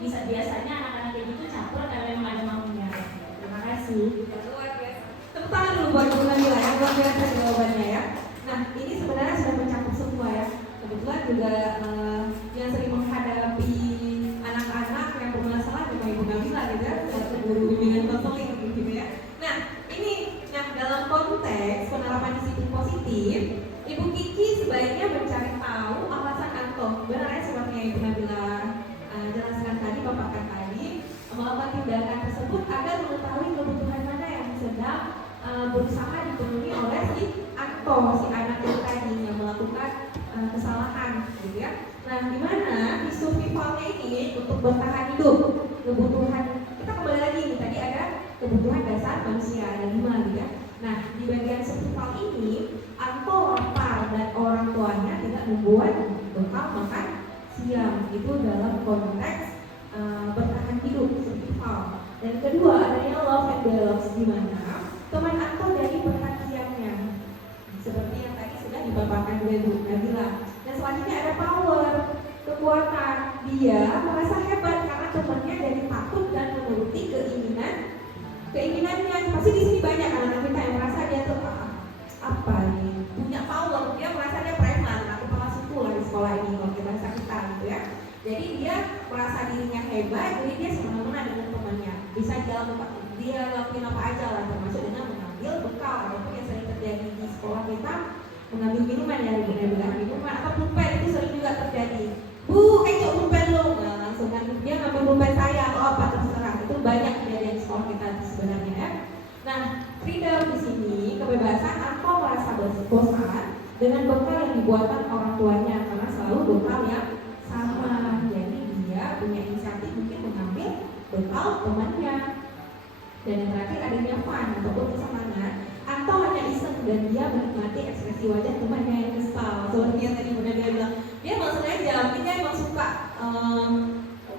bisa biasanya anak-anak kayak gitu campur karena memang ada maunya. Terima kasih. Luar biasa. Tepuk tangan dulu buat Bu Nabila ya, luar biasa jawabannya ya. Nah, ini sebenarnya sudah mencakup semua ya. Kebetulan juga yang sering menghadapi anak-anak yang bermasalah memang Ibu Nabila gitu ya, satu guru bimbingan konseling gitu ya. Nah, ini dalam konteks penerapan disiplin positif, Ibu Kiki sebaiknya mencari tahu alasan Anto. Benar ya seperti yang Ibu Nabila jelaskan tadi, paparkan tadi, melakukan tindakan tersebut agar mengetahui kebutuhan mana yang sedang berusaha dipenuhi oleh si Anto, si anak itu tadi yang melakukan kesalahan, gitu ya. Nah, di mana di survivalnya ini untuk bertahan hidup, kebutuhan kita kembali lagi nih, tadi ada kebutuhan dasar manusia ada 5 gitu ya. Nah, di bagian survival ini Anto lapar dan orang tuanya tidak membuat bekal makan siang, itu dalam konteks bertahan hidup survival. Dan kedua adanya love and balance, di mana teman Anto dari perhatiannya seperti yang tadi sudah dipaparkan oleh Bu Nabila. Dan selanjutnya ada power, kekuatan. Dia merasa hebat karena temannya dari takut dan menuruti keinginannya. Pasti di sini banyak anak-anak kita yang merasa dia tuh apa nih, punya power. Dia merasa dia preman atau kepala suku lah di sekolah ini kalau kita bahasa kita gitu ya. Jadi dia merasa dirinya hebat, jadi dia semena-mena dengan temannya. Bisa dia lakuin apa aja lah, termasuk dengan mengambil bekal ataupun yang sering terjadi di sekolah kita, mengambil minuman ya, minuman atau pulpen itu sering juga terjadi. Bu, cok pulpen lo, nah, langsung kan dia ngambil pulpen saya atau apa terserah. Itu banyak kejadian di sekolah kita sebenarnya ya. Nah, freedom di sini kebebasan atau merasa bosan dengan bekal yang dibuatkan orang tuanya karena selalu bekal yang sama. Jadi dia punya inisiatif mungkin mengambil bekal temannya. Dan yang terakhir adanya fun ataupun kesenangan atau hanya iseng dan dia menikmati ekspresi wajah temannya yang kesal. Seperti yang tadi Bunda dia bilang, dia emang sengaja, mungkin dia emang suka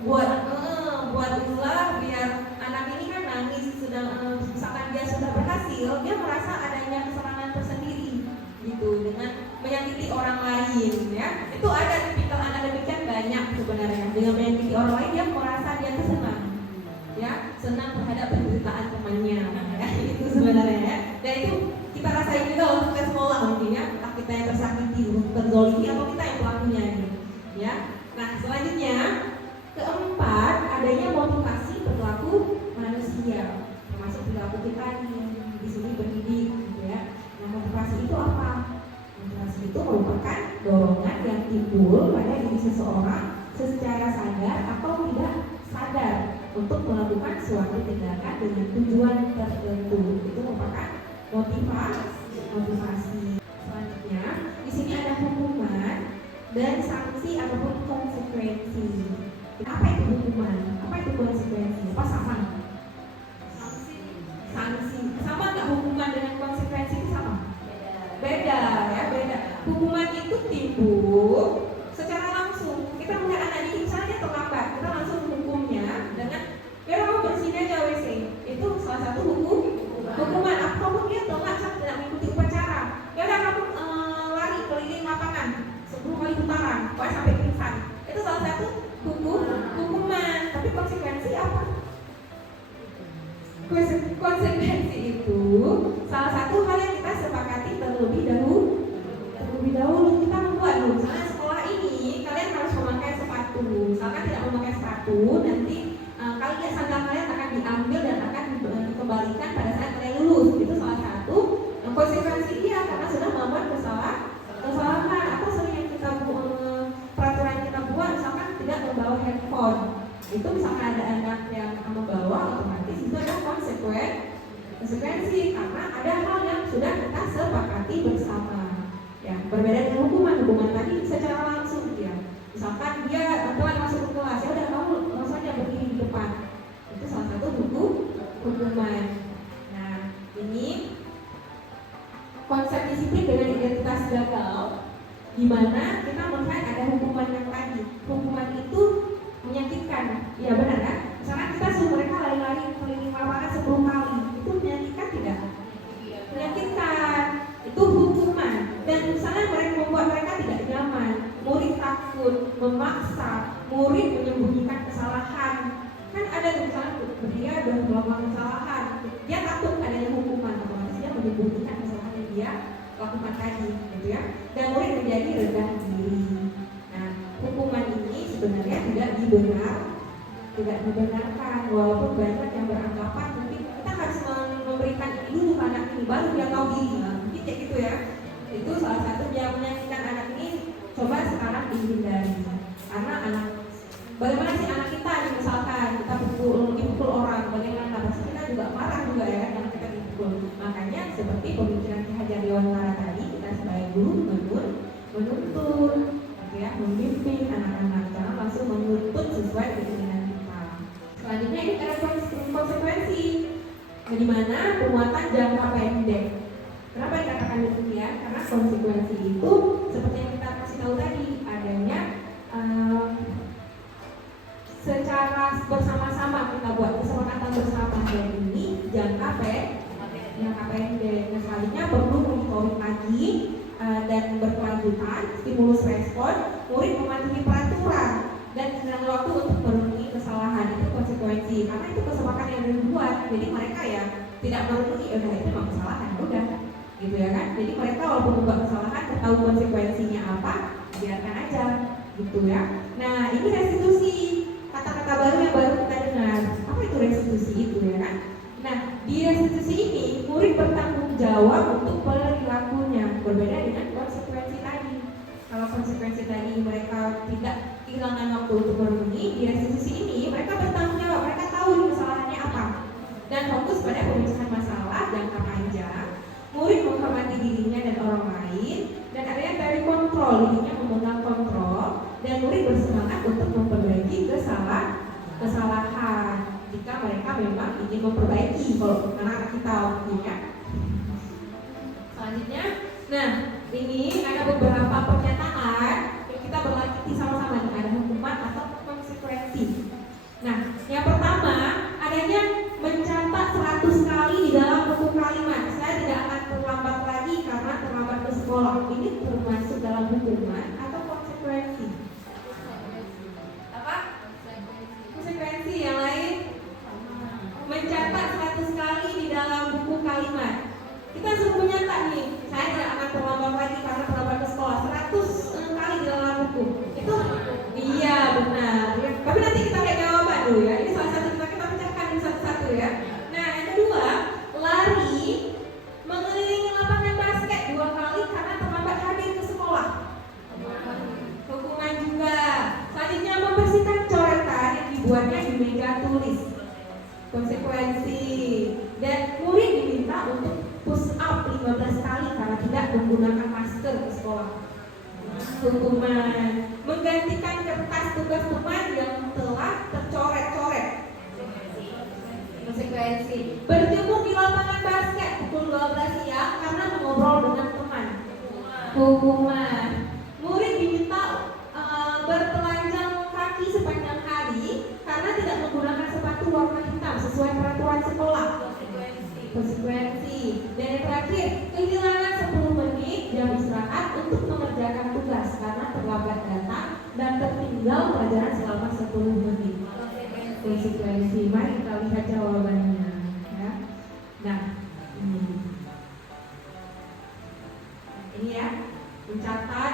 buat ulah biar anak ini kan nangis, sedang misalkan dia sudah berhasil, dia merasa adanya kesenangan tersendiri gitu dengan menyakiti orang lain ya. Itu ada tipikal anak demikian banyak sebenarnya. Dengan menyakiti orang lain dia merasa dia tuh senang. Ya, senang terhadap penderitaan temannya ya, itu sebenarnya ya. Dan itu terzolimi atau kita yang pelakunya ini, ya. Nah, selanjutnya keempat, adanya motivasi perilaku manusia, termasuk perilaku kita di sini berdidik, gitu ya. Nah, motivasi itu apa? Motivasi itu merupakan dorongan yang timbul pada diri seseorang secara sadar atau tidak sadar untuk melakukan suatu tindakan dengan tujuan tertentu. Itu merupakan motivasi. Selanjutnya, di sini ada hukuman dan sanksi ataupun konsekuensi. Apa itu hukuman? Apa itu konsekuensi? Apa sama? Sanksi. Sama nggak hukuman dengan konsekuensi itu sama? Beda ya, beda. Hukuman itu timbul secara langsung. Kita melihat anak didik misalnya terlambat, kita langsung hukumnya dengan ya kamu bersihin aja WC. Itu salah satu hukuman. Ataupun dia telat saat tidak mengikuti upacara. Ya udah kamu lari keliling lapangan 10 kali putaran, pokoknya sampai pingsan. Itu salah satu hukuman. Tapi konsekuensi apa? Konsekuensi itu salah satu hal yang kita sepakati terlebih dahulu kita membuat dulu. Misalnya sekolah ini kalian harus memakai sepatu. Misalkan tidak memakai sepatu, nanti kalian sandal kalian akan diambil dan akan dikembalikan pada saat kalian lulus. Itu salah satu konsekuensi dia karena sudah melakukan kesalahan. Atau sering yang kita peraturan kita buat, misalkan tidak membawa handphone. Itu misalkan ada anak yang membawa, otomatis itu ada konsekuensi karena ada hal yang sudah kita sepakati bersama. Ya, berbeda dengan hukuman tadi secara langsung ya. Misalkan dia telah masuk ke kelas, ya udah kamu langsung aja berdiri di depan. Itu salah satu hukuman. Nah, ini konsep disiplin dengan identitas gagal, di mana kita melihat ada hukuman yang tadi. Hukuman itu menyakitkan, ya benar kan? Misalkan kita suruh mereka lari-lari keliling lapangan 10 kali, itu menyakitkan tidak? Menyakitkan, itu hukuman. Dan misalnya mereka membuat mereka tidak nyaman, murid takut, memaksa, murid menyembunyikan kesalahan. Kan ada misalnya dia sudah melakukan kesalahan, dia takut adanya hukuman, otomatis dia menyembunyikan kesalahan yang dia lakukan tadi, gitu ya. Dan murid menjadi rendah diri. Nah, hukuman ini sebenarnya tidak dibenarkan, walaupun banyak yang beranggapan mungkin kita harus memberikan ini dulu ke anak ini baru dia tahu diri, mungkin kayak gitu ya. Itu salah satu yang menyakitkan anak ini, coba sekarang dihindari. Karena bagaimana sih anak kita nih, misalkan kita dipukul orang, bagaimana pasti kita juga marah juga ya yang kita dipukul. Makanya seperti pemikiran Ki Hajar Dewantara tadi, kita sebagai guru menuntun, ya, membimbing anak-anak, jangan langsung menuntut sesuai keinginan kita. Selanjutnya ini ada konsekuensi, di mana penguatan jangka pendek. Kenapa dikatakan demikian? Karena konsekuensi itu seperti yang kita kasih tahu tadi, adanya secara bersama-sama kita buat kesepakatan bersama, dan ini jangka pendek. Nah, selanjutnya perlu monitoring lagi dan berkelanjutan, stimulus respon, murid mematuhi peraturan dan tenggang waktu untuk memenuhi kesalahan. Itu konsekuensi, karena itu kesepakatan yang dibuat. Jadi mereka ya tidak memenuhi, udah itu memang kesalahan, udah gitu ya kan. Jadi mereka walaupun membuat kesalahan, tahu konsekuensinya apa, biarkan aja gitu ya. Nah, ini restitusi, kata-kata baru yang baru kita dengar. Apa itu restitusi itu ya kan? Nah, di restitusi ini murid bertanggung jawab untuk perilakunya, berbeda dengan konsekuensi tadi. Kalau konsekuensi tadi mereka tidak kehilangan waktu untuk memenuhi, di restitusi ini mereka bertanggung jawab, mereka tahu kesalahannya apa dan fokus pada pemecahan masalah jangka panjang. Murid menghormati dirinya dan orang lain, dan adanya dari kontrol, dirinya memegang kontrol, dan murid bersemangat untuk memperbaiki kesalahan jika mereka memang ingin memperbaiki. Kalau anak-anak kita ya. Selanjutnya, nah ini ada beberapa pernyataan yang kita berlatih sama-sama, ada hukuman atau konsekuensi. Nah, yang pertama adanya mencatat 100 kali di dalam buku kalimat. Saya tidak akan terlambat lagi karena terlambat ke sekolah. Ini termasuk dalam hukuman atau konsekuensi? Apa? Konsekuensi. Yang lain? Mencatat 100 kali di dalam buku kalimat. Kita suruh menyata nih, saya tidak akan terlambat lagi karena terlambat ke sekolah 100 kali di dalam buku. Itu iya benar. Ya. Tapi nanti kita lihat jawaban dulu ya. Ini salah satu kita pecahkan satu-satu ya. Nah yang kedua, lari mengelilingi lapangan basket 2 kali karena terlambat hadir ke sekolah. Hukuman juga. Selanjutnya membersihkan coretan yang dibuatnya di meja tulis. Konsekuensi. Dan murid diminta untuk push up 15 kali karena tidak menggunakan masker ke sekolah. Hukuman. Menggantikan kertas tugas teman yang telah tercoret-coret. Konsekuensi. Berjemur di lapangan basket pukul 12 siang karena mengobrol dengan teman. Hukuman. Murid diminta bertelanjang kaki sepanjang hari karena tidak menggunakan sepatu warna hitam sesuai peraturan sekolah. Konsekuensi. Dan yang terakhir, kehilangan 10 menit jam istirahat untuk mengerjakan tugas karena terlambat datang dan tertinggal pelajaran selama 10 menit. Konsekuensi. Mari kita lihat jawabannya ya. Nah ini ya, mencatat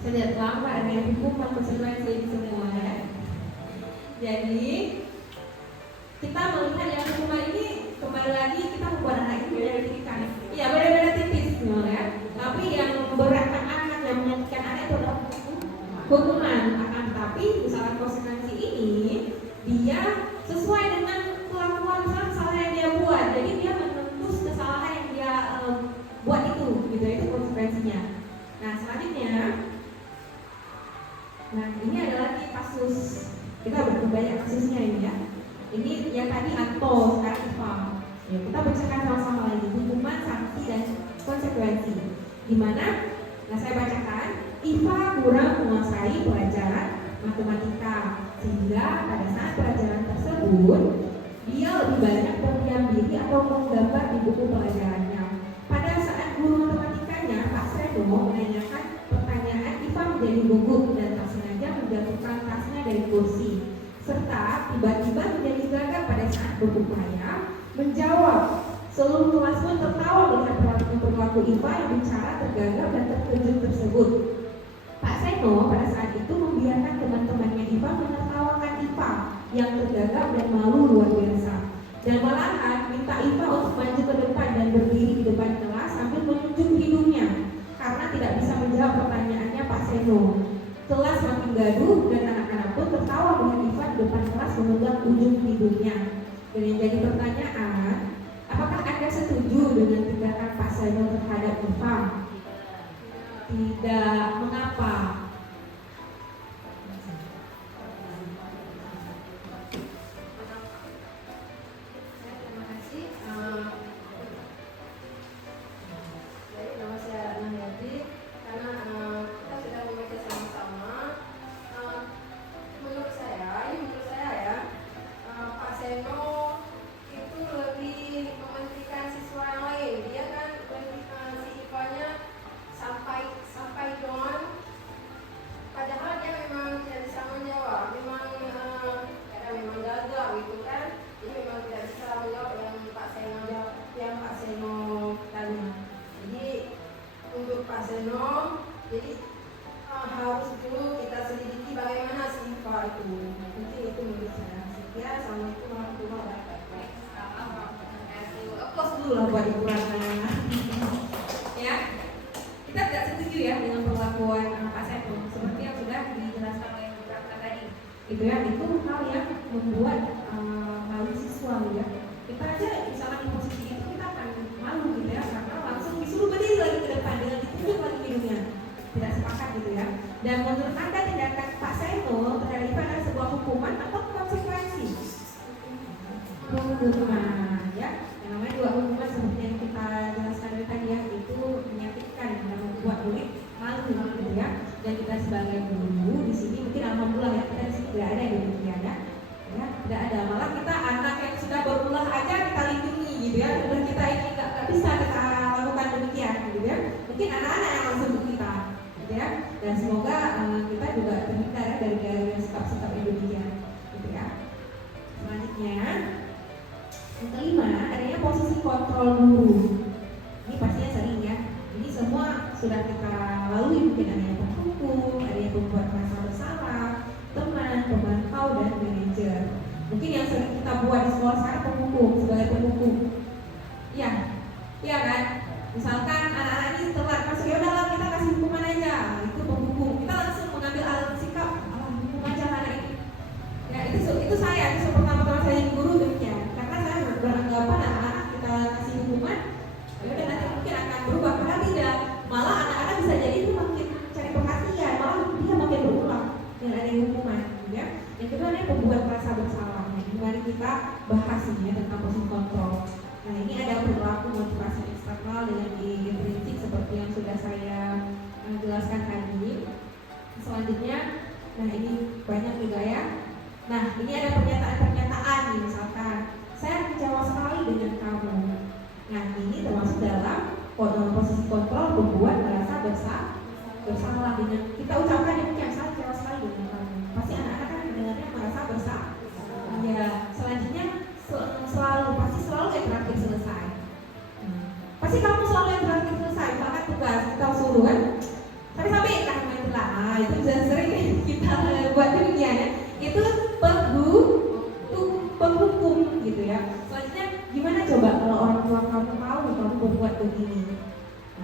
sejak lama ada hukuman konsekuensi ini semua ya. Jadi kita melihat yang hukuman ini kembali lagi kita membuat anak ini beda-beda. Iya beda-beda tipis ya. Tapi yang memberatkan anak, yang menyakitkan anak itu adalah hukuman. Akan tetapi misalkan konsekuensi ini dia sesuai dengan kelakuan salah yang dia buat. Jadi dia menembus kesalahan yang dia buat itu, gitu itu konsekuensinya. Nah selanjutnya, nah ini adalah kasus kita banyak kasusnya ini ya. Ini yang tadi Anto, sekarang Iva. Ya, kita bacakan sama-sama lagi hukuman, sanksi dan konsekuensi. Di mana? Nah saya bacakan. Iva kurang menguasai pelajaran matematika sehingga pada saat pelajaran tersebut dia lebih banyak berdiam diri atau menggambar di buku pelajarannya. Pada saat guru matematikanya Pak Sreno menanyakan pertanyaan, Iva menjadi gugup dan tak sengaja menjatuhkan tasnya dari kursi, serta tiba-tiba menjadi gagap pada saat berupaya menjawab. Seluruh kelas pun tertawa melihat perilaku Iva yang bicara tergagap dan terkejut tersebut. Pak Seno pada saat itu membiarkan teman-temannya Iva menertawakan Iva yang tergagap dan malu luar biasa, dan malahan minta Iva untuk maju ke depan dan berdiri di depan kelas sambil menunjuk hidungnya karena tidak bisa menjawab pertanyaannya Pak Seno. Kelas makin gaduh dan anak-anak pun tertawa melihat Iva di depan kelas memegang ujung hidungnya. Dan yang jadi pertanyaan, apakah Anda setuju dengan tindakan Pak Seno terhadap Iva? Tidak. Mengapa? Terima kasih. Jadi nama saya Nahyati. Karena kita sudah membaca sama-sama. Menurut saya ya, Pak Seno itu lebih mementingkan siswa yang lain. Dia kan si Ivanya sampai doang. Padahal dia memang tidak bisa menjawab, memang gagal gitu kan. Jadi memang tidak bisa menjawab yang Pak Seno tanya. Jadi untuk Pak Seno, jadi harus dulu kita selidiki bagaimana si Iva itu. Mungkin itu menurut saya. Sekian, assalamualaikum warahmatullahi wabarakatuh. Applause dulu lah buat Ibu Ratna. Ya, kita tidak setuju ya dengan perlakuan Pak Seno seperti yang sudah dijelaskan oleh Ibu Ratna tadi. Itu ya, itu hal yang membuat malu siswa ya. Kita aja misalnya di posisi itu kita akan malu gitu ya, karena langsung disuruh berdiri lagi ke depan dengan ditunjuk lagi hidungnya. Tidak sepakat gitu ya. Dan menurut Anda tindakan Pak Seno terhadap Iva adalah sebuah hukuman atau konsekuensi? Hukuman ya. Yang namanya dua hukuman seperti yang kita jelaskan tadi ya, itu menyakitkan dan membuat murid malu gitu ya. Dan kita sebagai guru di sini mungkin alhamdulillah ya, kita di sini tidak ada yang demikian ya. Ya, tidak ada. Malah kita anak yang sudah berulah aja kita lindungi gitu ya. Dan kita ini nggak bisa kita lakukan demikian gitu ya. Mungkin anak-anak yang langsung ke kita gitu ya. Dan semoga kita juga terhindar ya dari sikap-sikap yang demikian gitu ya. Selanjutnya yang kelima, adanya posisi kontrol guru. sudah kita lalui, mungkin ada yang penghukum, ada yang pembuat merasa bersalah, teman, pemantau, dan manajer. Mungkin yang sering kita buat di sekolah sekarang penghukum, sebagai penghukum. Iya, iya kan? Misalkan anak-anak ini telat masuk, ya udahlah kita kasih hukuman aja, itu penghukum. Kita langsung mengambil alat sikap, hukum aja anak ini. Ya itu saya, itu pertama-tama saya jadi guru demikian. Karena saya beranggapan anak-anak kita kasih hukuman, ya udah nanti mungkin akan berubah. Padahal tidak, malah anak-anak bisa jadi itu makin cari perhatian, malah dia makin berulang dengan ada hukuman. Ya. Yang kedua adalah pembuat merasa bersalah. Mari kita bahas ini ya, tentang posisi kontrol. Nah ini ada perilaku motivasi eksternal dengan intrinsik seperti yang sudah saya jelaskan tadi. Selanjutnya, nah ini banyak juga ya. Nah ini ada pernyataan-pernyataan nih, misalkan saya kecewa sekali dengan kamu. Nah ini termasuk dalam posisi kontrol membuat merasa bersalah dengan kita ucapkan demikian, saya kecewa sekali dengan kamu. Pasti anak-anak kan mendengarnya merasa bersalah. Ya, selanjutnya pasti selalu yang terakhir selesai. Pasti kamu selalu yang terakhir selesai. Misalkan tugas kita suruh kan, sampai kan main telat. Nah, itu bisa sering kita buat demikian ya. Itu penghukum gitu ya. Selanjutnya gimana coba kalau orang tua kamu tahu kamu berbuat begini?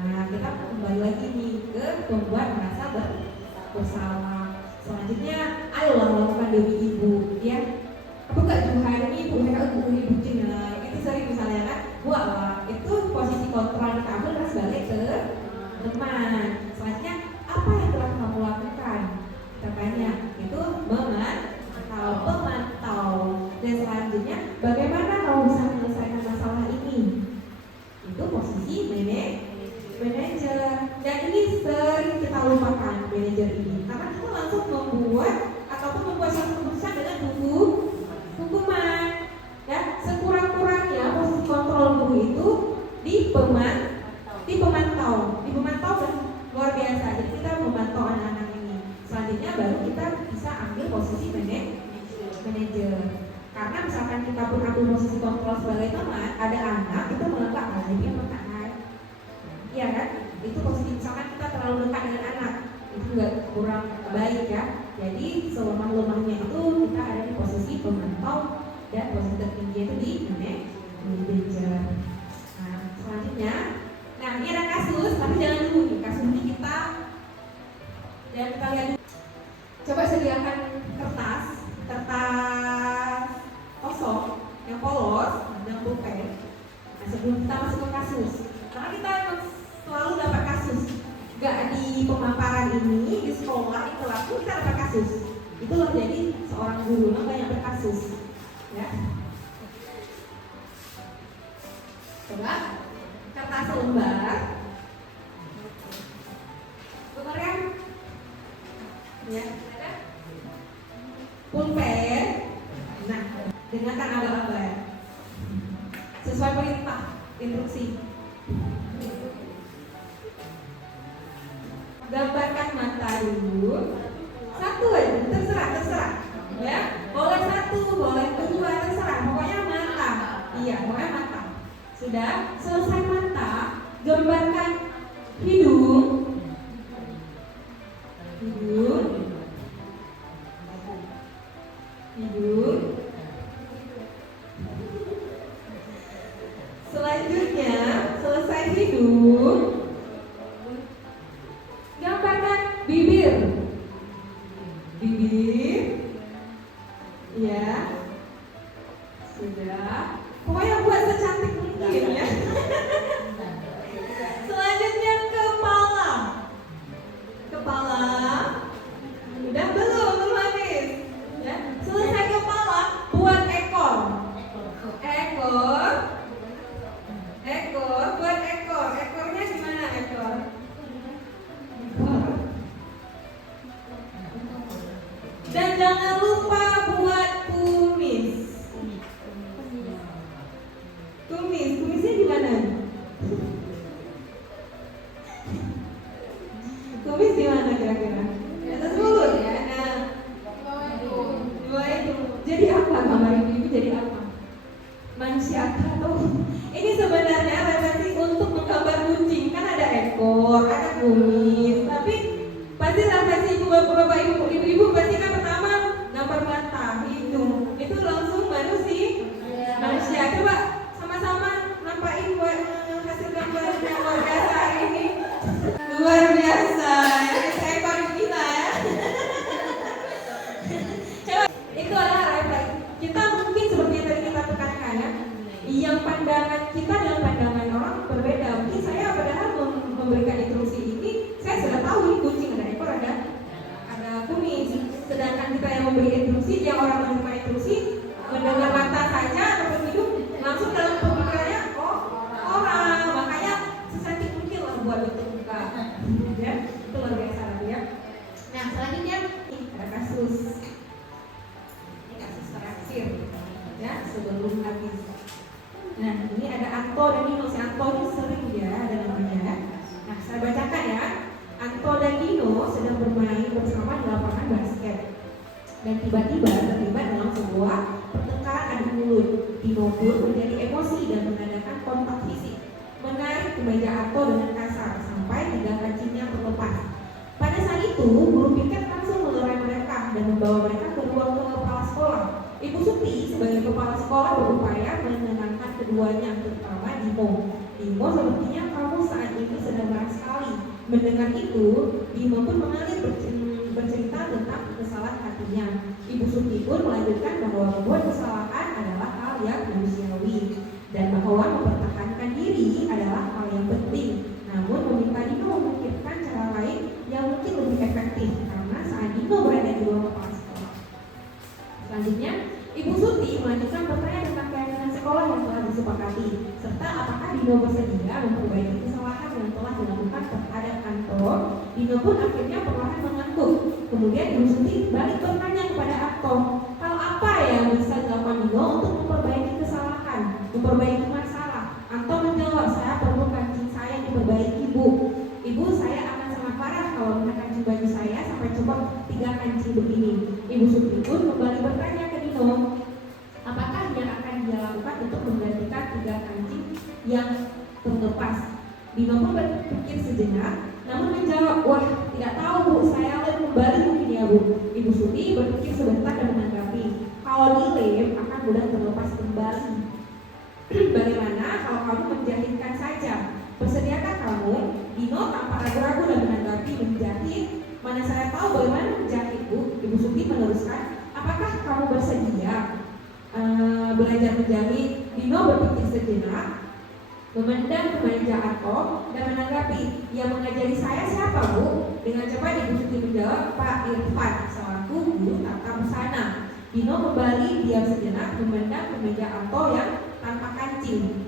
Nah, kita kembali lagi nih ke membuat merasa bersalah. Selanjutnya, ayolah lakukan demi ibu, ya. Aku gak juga demi ibu, mereka ibu Cina. Itu sering misalnya kan, buatlah. Itu posisi kontrol kita ambil terus balik ke teman. Selanjutnya, apa yang telah kamu lakukan? Kita tanya, itu pemantau. Dan selanjutnya, bagaimana kamu bisa menyelesaikan masalah ini? Itu posisi manajer. Dan ini sering kita lupakan manajer ini, karena kita langsung membuat suatu keputusan dengan hukuman. Ya, sekurang-kurangnya posisi kontrol guru itu di pemantau dan luar biasa. Jadi kita memantau anak-anak ini. Selanjutnya baru kita bisa ambil posisi manajer. Karena misalkan kita pun ambil posisi kontrol sebagai teman, ada anak itu menganggap dia makanan. Iya kan? Itu posisi misalkan kita terlalu dekat dengan anak, itu juga kurang baik ya. Jadi selemah-lemahnya itu kita ada di posisi pemantau dan posisi tertinggi itu di manajer. Nah selanjutnya, nah ini ada kasus, tapi jangan dulu nih kasus ini kita lihat dulu. Coba sediakan kertas kosong yang polos dan pulpen. Nah sebelum kita masuk ke kasus, karena kita emang selalu dapat kasus. Gak di pemaparan ini, di sekolah, di kelas kita dapat kasus. Itulah jadi seorang guru banyak berkasus. Ya. Coba kertas selembar. Benar kan? Ya. Pulpen. Nah, dengarkan abang-abang. Sesuai perintah, instruksi. Gambarkan mata dulu. Satu aja, terserah. Ya, boleh satu, boleh dua, terserah. Pokoknya mata. Iya, pokoknya mata. Sudah, selesai mata, gambarkan hidung. Selanjutnya, selesai hidung, gambarkan bibir, ya, sudah. Pokoknya buat secantik mungkin ya. Selanjutnya kepala, udah belum habis. Ya, selesai kepala, buat ekor, buat ekor. Ekornya gimana ekor? Dan jangan lupa buat kumis. Kumisnya gimana? Kumis gimana kira-kira? Di atas mulut ya. Nah, dua itu. Jadi apa gambar ini? Jadi apa? Manusia atau ini sebenarnya referensi untuk menggambar kucing. Kan ada ekor, ada kumis. ibu-ibu pasti kan pertama gambar mata, hidung, itu langsung baru sih manusia. Coba sama-sama nampain buat hasil gambar yang luar biasa ini. Luar biasa, ya seekor gila ya. Coba, itu adalah refleks. Kita mungkin seperti yang tadi kita tekankan ya, yang pandangan kita dengan pandangan orang berbeda. Mungkin saya padahal memberikan instruksi ini, saya sudah tahu ini kucing ada ekor, ada kumis. Sedangkan kita yang memberi instruksi, yang orang menerima instruksi, mendengar mata saja ataupun hidung, langsung dalam pemikirannya, oh orang. Makanya secantik mungkin lah buat bentuk muka. Ya, itu luar biasa lagi ya. Nah selanjutnya ada kasus terakhir ya sebelum habis. Nah ini ada Anto dan Dino. Si Anto ini sering ya ada namanya ya. Nah saya bacakan ya. Anto dan Dino sedang bermain bersama di lapangan basket dan tiba-tiba terlibat dalam sebuah pertengkaran adu mulut. Dino pun menjadi emosi dan mengadakan kontak fisik, menarik kemeja Anto dengan kasar sampai 3 kancingnya terlepas. Pada saat itu guru piket langsung melerai mereka dan membawa mereka ke ruang kepala sekolah. Ibu Suti sebagai kepala sekolah berupaya menenangkan keduanya, terutama Dino. Dino sepertinya kamu saat ini sedang marah sekali. Mendengar itu, Dino pun mengalir bercerita tentang kesalahan hatinya. Ibu Suti pun melanjutkan bahwa membuat kesalahan adalah hal yang manusiawi dan bahwa mempertahankan diri adalah hal yang penting. Namun meminta Dino memikirkan cara lain yang mungkin lebih efektif karena saat Dino berada di ruang kepala sekolah. Selanjutnya, Ibu Suti melanjutkan bertanya tentang keyakinan sekolah yang telah disepakati, serta apakah Dino bersedia memperbaiki kesalahan yang telah dilakukan terhadap Anto. Dino pun akhirnya perlahan mengangguk. Kemudian Ibu Suti balik bertanya kepada Anto, hal apa yang bisa dilakukan Dino untuk memperbaiki kesalahan, memperbaiki masalah? Anto menjawab, saya perlu kancing saya diperbaiki, Bu. Ibu, saya akan sangat marah kalau melihat kancing baju saya sampai copot 3 kancing begini. Ibu Suti pun kembali bertanya ke Dino, apakah yang akan dia lakukan untuk menggantikan 3 kancing yang terlepas? Dino pun berpikir sejenak, namun menjawab, wah tidak tahu Bu, saya lem kembali mungkin ya Bu. Ibu Suti berpikir sebentar dan menanggapi, kalau dilem akan mudah terlepas kembali. Bagaimana kalau kamu menjahitkan saja? Bersediakah kamu? Dino tanpa ragu-ragu dan menanggapi menjahit. Mana saya tahu bagaimana menjahit Bu. Ibu Suti meneruskan, apakah kamu bersedia belajar menjahit? Dino berpikir sejenak, memandang kemeja Anto dan menanggapi, yang mengajari saya siapa Bu? Dengan cepat Ibu Suti menjawab, Pak Irfan selaku guru tata busana. Dino kembali diam sejenak memandang kemeja Anto yang tanpa kancing.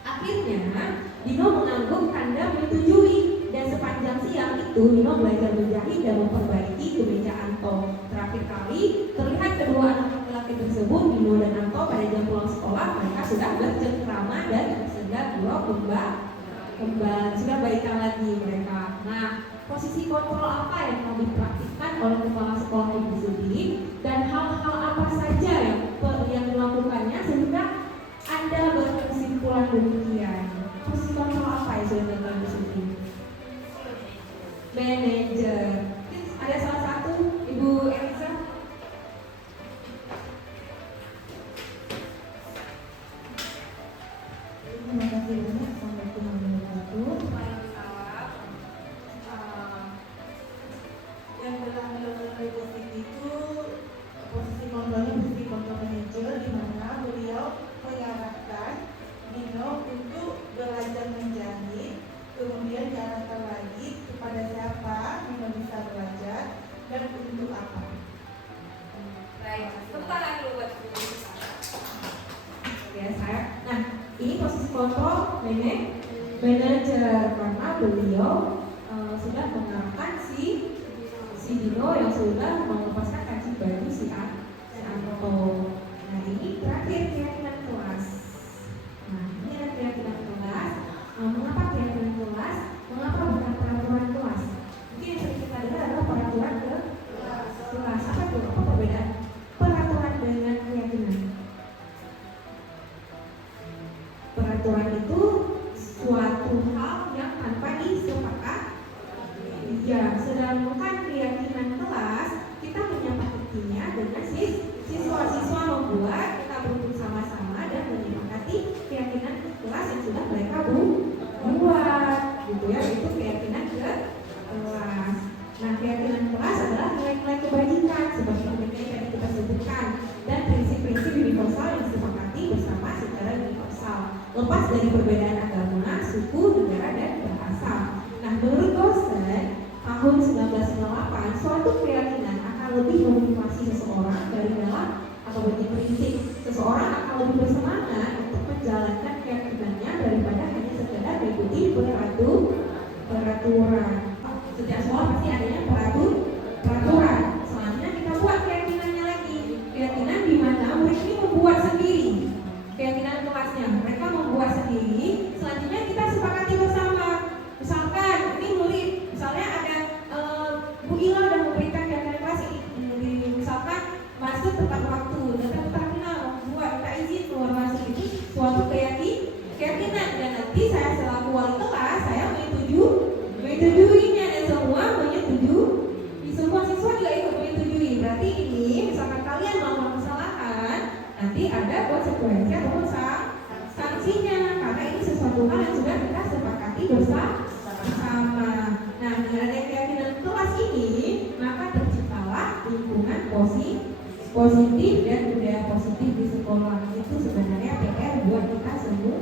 Akhirnya Dino mengangguk tanda menyetujui dan sepanjang siang itu Dino belajar menjahit dan memperbaiki kemeja Anto. Terakhir kali terlihat kedua anak laki-laki tersebut, Dino dan Anto, pada jam pulang sekolah. Mereka sudah bercengkrama dan sedang sudah baikan lagi mereka. Nah, posisi kontrol apa yang telah dipraktikkan oleh kepala sekolah Ibu Suti dan hal-hal apa saja yang dilakukannya sehingga Anda berkesimpulan demikian? Posisi kontrol apa yang sudah dilakukan Ibu Suti? Manajer. Ada salah satu, Ibu Elisa? Terima kasih banyak. Assalamualaikum warahmatullahi wabarakatuh. Yang telah dilakukan oleh Ibu Suti itu posisi kontrolnya posisi kontrol manajer, di mana beliau mengarahkan Dino untuk belajar menjahit, kemudian diarahkan lagi kepada siapa Dino bisa belajar dan untuk apa. Baik, tepuk tangan dulu buat Bu. Ya saya. Nah, ini posisi kontrol manajer karena beliau sudah mengarahkan si Dino yang sudah melepaskan kancing baju si Anto. Nah ini terakhir keyakinan kelas. Nah ini ada keyakinan kelas. Mengapa keyakinan kelas? Mengapa bukan peraturan kelas? Mungkin yang sering kita dengar adalah peraturan kelas. Apa itu? Apa perbedaan peraturan dengan keyakinan? Peraturan itu suatu hal yang tanpa disepakati. Ya, sedangkan keyakinan kelas lepas dari perbedaan agama, suku, negara, dan bahasa. Nah, menurut dosen, tahun 1998, suatu keyakinan akan lebih memotivasi seseorang dari dalam atau prinsip. Seseorang akan lebih bersemangat untuk menjalankan keyakinannya daripada hanya sekedar mengikuti peraturan. Setiap sekolah pasti adanya peraturan. Selanjutnya kita buat keyakinannya lagi. Keyakinan di mana murid ini membuat sendiri. Keyakinan kelasnya mereka membuat sendiri. Selanjutnya kita sepakati bersama. Misalkan ini murid, misalnya ada Bu Ila dan memberikan keyakinan kelas ini. Misalkan masuk tepat waktu, datang terkenal, membuat minta izin keluar masuk, itu suatu keyakinan. Dan nanti saya selaku wali kelas, saya menyetujuinya dan semua menyetujui. Semua siswa juga ikut menyetujui. Berarti ini misalkan kalian melakukan kesalahan, nanti ada konsekuensi ataupun sanksinya, karena ini sesuatu hal yang sudah kita sepakati bersama. Nah, dengan adanya keyakinan kelas ini, maka terciptalah lingkungan positif dan budaya positif di sekolah. Itu sebenarnya PR buat kita semua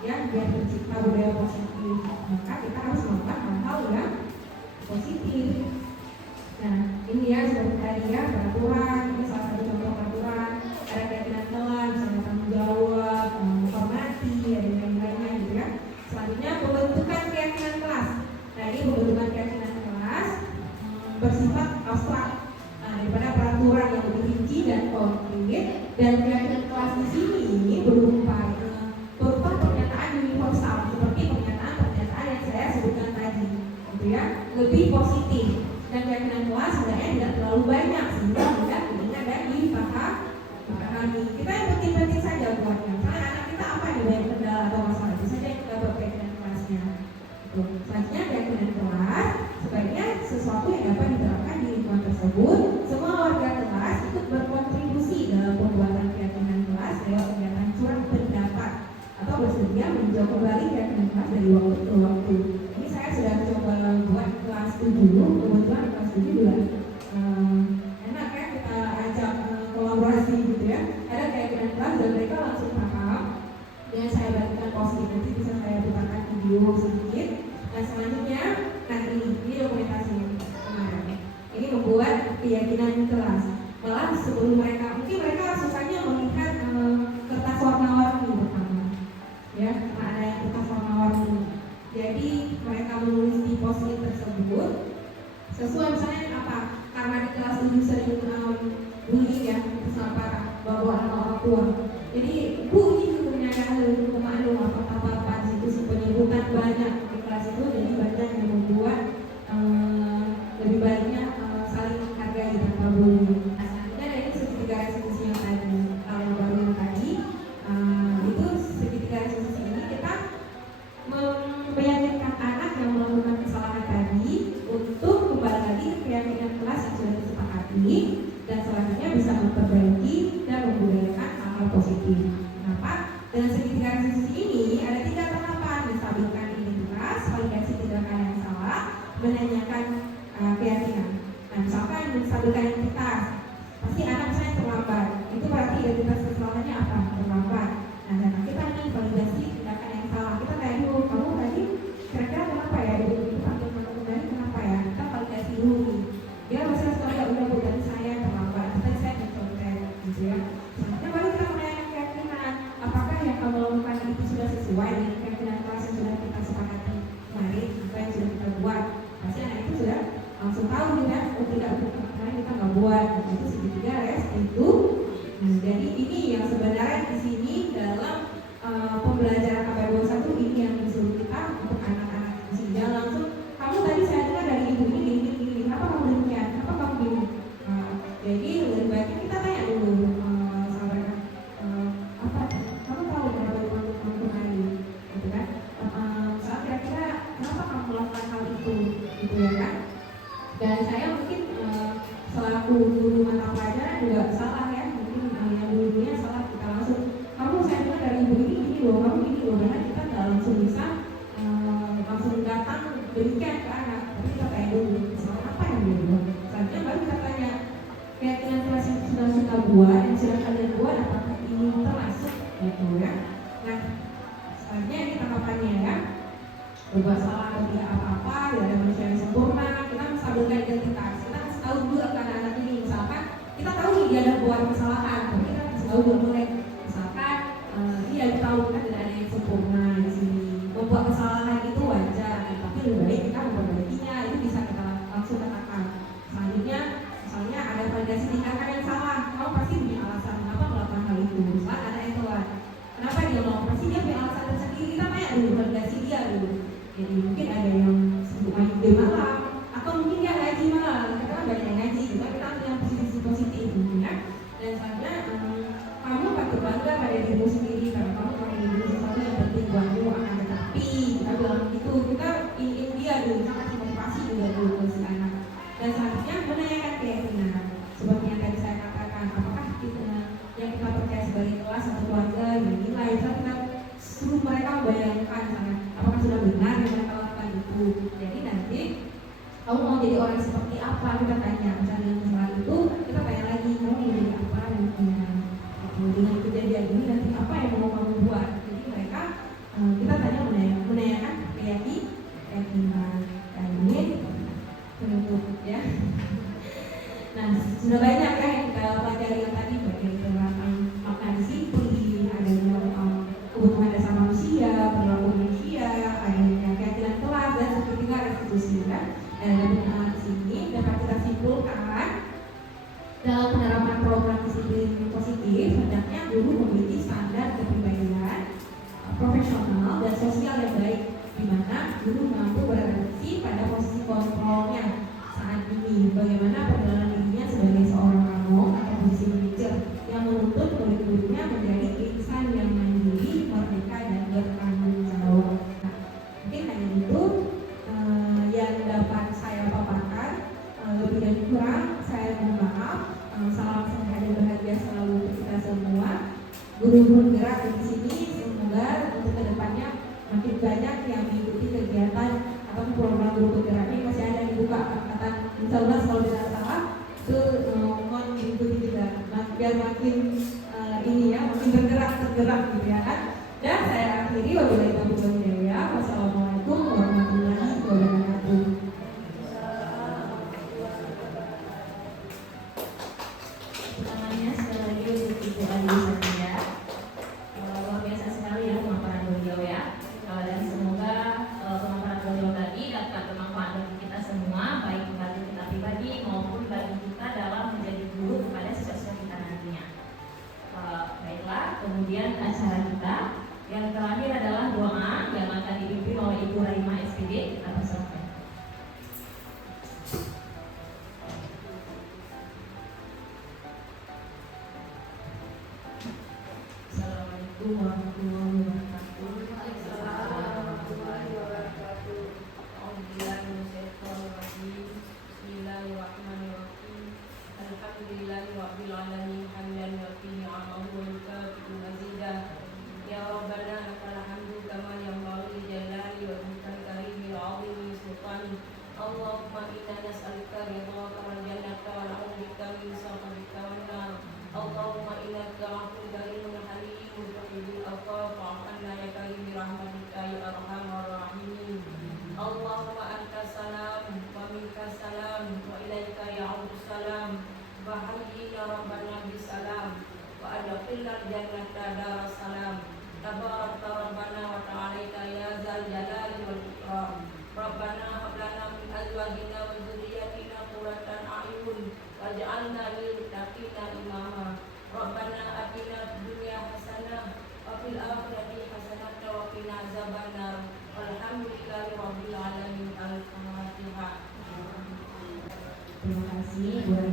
ya, biar tercipta budaya positif, maka kita harus melakukan hal-hal yang positif. Nah, ini ya seperti tadi ya, peraturan, ini salah satu contoh peraturan. Ada keyakinan kelas, misalnya tanggung jawab, menghormati, ada yang lainnya gitu ya. Selanjutnya pembentukan keyakinan kelas. Nah, ini pembentukan keyakinan kelas bersifat abstrak. Nah, daripada peraturan yang lebih rinci dan konkret, dan keyakinan kelas di sini berupa pernyataan universal seperti pernyataan yang saya sebutkan tadi, gitu ya, lebih positif. Dan keyakinan kelas sebenarnya tidak terlalu banyak sehingga mudah diingat dan dipahami. Kita yang penting-penting saja buatnya. Misalnya anak kita apa nih banyak kendala atau masalah, itu saja yang kita buat keyakinan kelasnya. Selanjutnya keyakinan kelas sebaiknya sesuatu yang dapat diterapkan di lingkungan tersebut. Semua warga kelas ikut berkontribusi dalam pembuatan keyakinan kelas lewat kegiatan curhat pendapat atau bersedia meninjau kembali keyakinan kelas dari waktu ke waktu. Ini saya sudah coba buat kelas 7, kebetulan kelas 7 juga enak ya, kita ajak kolaborasi gitu ya. Ada keyakinan kelas dan mereka langsung paham. Dengan saya bagikan positif, nanti bisa saya putarkan video sedikit. Nah, selanjutnya, nah ini dokumentasinya kemarin. Ini membuat keyakinan kelas. Malah sebelum mereka, mungkin mereka sukanya melihat kertas warna-warni pertama, ya, karena ada yang kertas warna-warni. Jadi mereka menulis di post-it tersebut sesuai misalnya apa? Karena di kelas 7 sering bullying ya, itu sangat parah, bawaan orang tua. Jadi Bu ini ternyata kemarin apa di situ penyebutan banyak di kelas itu, jadi banyak yang membuat lebih baiknya saling menghargai tanpa bullying. Nah, selanjutnya ada ini segitiga restitusi yang tadi, yang baru yang tadi itu segitiga restitusi ini kita meyakinkan anak yang melakukan kesalahan tadi untuk kembali lagi ke keyakinan kelas yang sudah disepakati, dan selanjutnya bisa memperbaiki dan membudayakan hal-hal positif. Kenapa? Dengan segitiga restitusi ini ada 3 tahapan: menstabilkan identitas, validasi tindakan yang salah, menanyakan keyakinan. Nah, misalkan menstabilkan identitas, pasti anak saya terlambat, itu berarti identitas kesalahannya apa? Terlambat. Nah, dan kita nih validasi tindakan yang salah, kita kayak dulu, kamu tadi kira-kira kenapa ya itu panggil kamu tadi kenapa ya? Kita validasi dulu nih. Dia masih sekolah udah bu, tadi saya terlambat, tadi saya mencontek, gitu ya. Selanjutnya baru kita menanyakan keyakinan, apakah yang kamu lakukan itu sudah sesuai dengan keyakinan kelas yang sudah kita sepakati kemarin, apa yang sudah kita buat. Pasti anak itu sudah langsung tahu gitu ya, oh tidak, kemarin kita nggak buat. Nah, itu segitiga itu. Nah, jadi ini yang sebenarnya di sini dalam pembelajaran KP21 ini yang disuruh kita untuk anak-anak di sini. Jangan langsung, kamu tadi saya dengar dari ibu ini, apa kamu demikian, apa kamu gini. Jadi lebih baiknya kita tanya dulu sama mereka, apa kamu tahu kenapa kamu kemarin gitu. berbuat salah atau tidak apa-apa, tidak ada manusia yang sempurna. Kita menstabilkan identitas, kita kasih tahu dulu ke anak-anak ini, misalkan kita tahu nih dia ada buat kesalahan, tapi kita kasih tahu dulu mulai, misalkan iya kita tahu kita tidak ada yang sempurna di sini, membuat kesalahan itu wajar, tapi lebih baik kita memperbaikinya, itu bisa kita langsung katakan. Selanjutnya, misalnya ada validasi tindakan yang salah, kamu pasti punya alasan kenapa melakukan hal itu. Misalnya ada yang telat, kenapa dia melakukan, pasti dia punya alasan tersendiri, kita tanya dulu, validasi dia dulu. Jadi mungkin ada yang sibuk main game malam, atau mungkin dia ngaji malam, kita kan banyak yang ngaji, juga kita punya positif ya. Dan selanjutnya, kamu patut bangga pada dirimu sendiri karena kamu telah menjadi sesuatu yang penting buatmu, akan tetapi kita bilang gitu, kita ingin dia dulu, kita kasih motivasi juga dulu ke si anak. Dan selanjutnya menanyakan keyakinan, seperti yang tadi saya katakan, apakah kita yang kita percaya sebagai kelas atau keluarga yang nilai, kita suruh mereka membayangkan apakah sudah benar yang mereka lakukan itu. Jadi nanti kamu mau jadi orang seperti apa, kita tanya. Misalnya masalah itu kita tanya lagi, kamu mau jadi apa nantinya, dengan kejadian ini nanti apa yang mau kamu buat. Jadi mereka kita tanya menanyakan keyakinan. Dan ini penutup ya. Nah, sudah banyak ya yang kita pelajari yang tadi, bagian tentang makna disiplin, adanya kebutuhan dasar manusia, perilaku manusia, adanya keyakinan kelas, dan sepertiga restitusi kan. Dan dari di sini dapat kita simpulkan dalam penerapan program disiplin positif, hendaknya guru memiliki standar kepribadian profesional dan sosial yang baik, di mana guru mampu beradaptasi pada posisi kontrolnya saat ini, bagaimana perjalanan dirinya sebagai seorang kamu atau posisi manajer yang menuntut murid-muridnya menjadi insan yang mandiri, merdeka, dan bertanggung jawab. Nah, mungkin hanya itu yang dapat saya paparkan. Lebih dan kurang saya mohon maaf. Salam sehat dan bahagia selalu untuk kita semua. Guru-guru gerak di sini, semoga untuk kedepannya makin banyak yang mengikuti kegiatan atau program guru penggerak ini. Masih ada yang dibuka angkatan 19 kalau tidak salah, itu mohon diikuti juga biar makin ini ya, makin tergerak gitu ya kan. Dan saya akhiri, wabillahi taufiq wal hidayah. Wassalamualaikum warahmatullahi wabarakatuh. Namanya sekali lagi untuk Ibu Alisatria, luar biasa sekali ya pemaparan beliau ya. Dan semoga pemaparan beliau tadi dapat bermanfaat bagi kita semua, baik bagi kita pribadi maupun bagi kita dalam menjadi guru kepada siswa-siswa kita nantinya. Baiklah, kemudian acara kita yang terakhir adalah doa yang akan dipimpin oleh Ibu Raima SPD. Kita persilakan. Assalamualaikum warahmatullahi wabarakatuh. Bismillahirrahmanirrahim. Alhamdulillahirabbil alamin hamdan wa fi ni'amahu wa yukafi'u mazidah. Ya Rabbana lakal hamdu kama yanbaghi li jalali wa mulkil karimil 'azimi sultani. Allahumma inna nas'aluka ridhaka wal jannata wa na'udzubika min sakhatika wan nar. Allahumma innaka 'afuwwun karimun halimun tuhibbul 'afwa fa'fu 'anna ya karim bi rahmatika ya arhamar rahimin. Allahumma anta salam wa minka salam wa ilaika ya'udu salam wa hayyina rabbana bisalam wa adkhilna jannata daras salam. Tabarakta rabbana wa ta'alaita ya zal jalali wal ikram. Rabbana hab lana min azwajina wa dzurriyyatina qurratan a'yun waj'alna lil muttaqina imama. Rabbana atina fid dunya hasanah wa fil akhirati hasanah wa qina azabannar. Walhamdulillahi rabbil alamin. Al-Fatihah. Terima kasih buat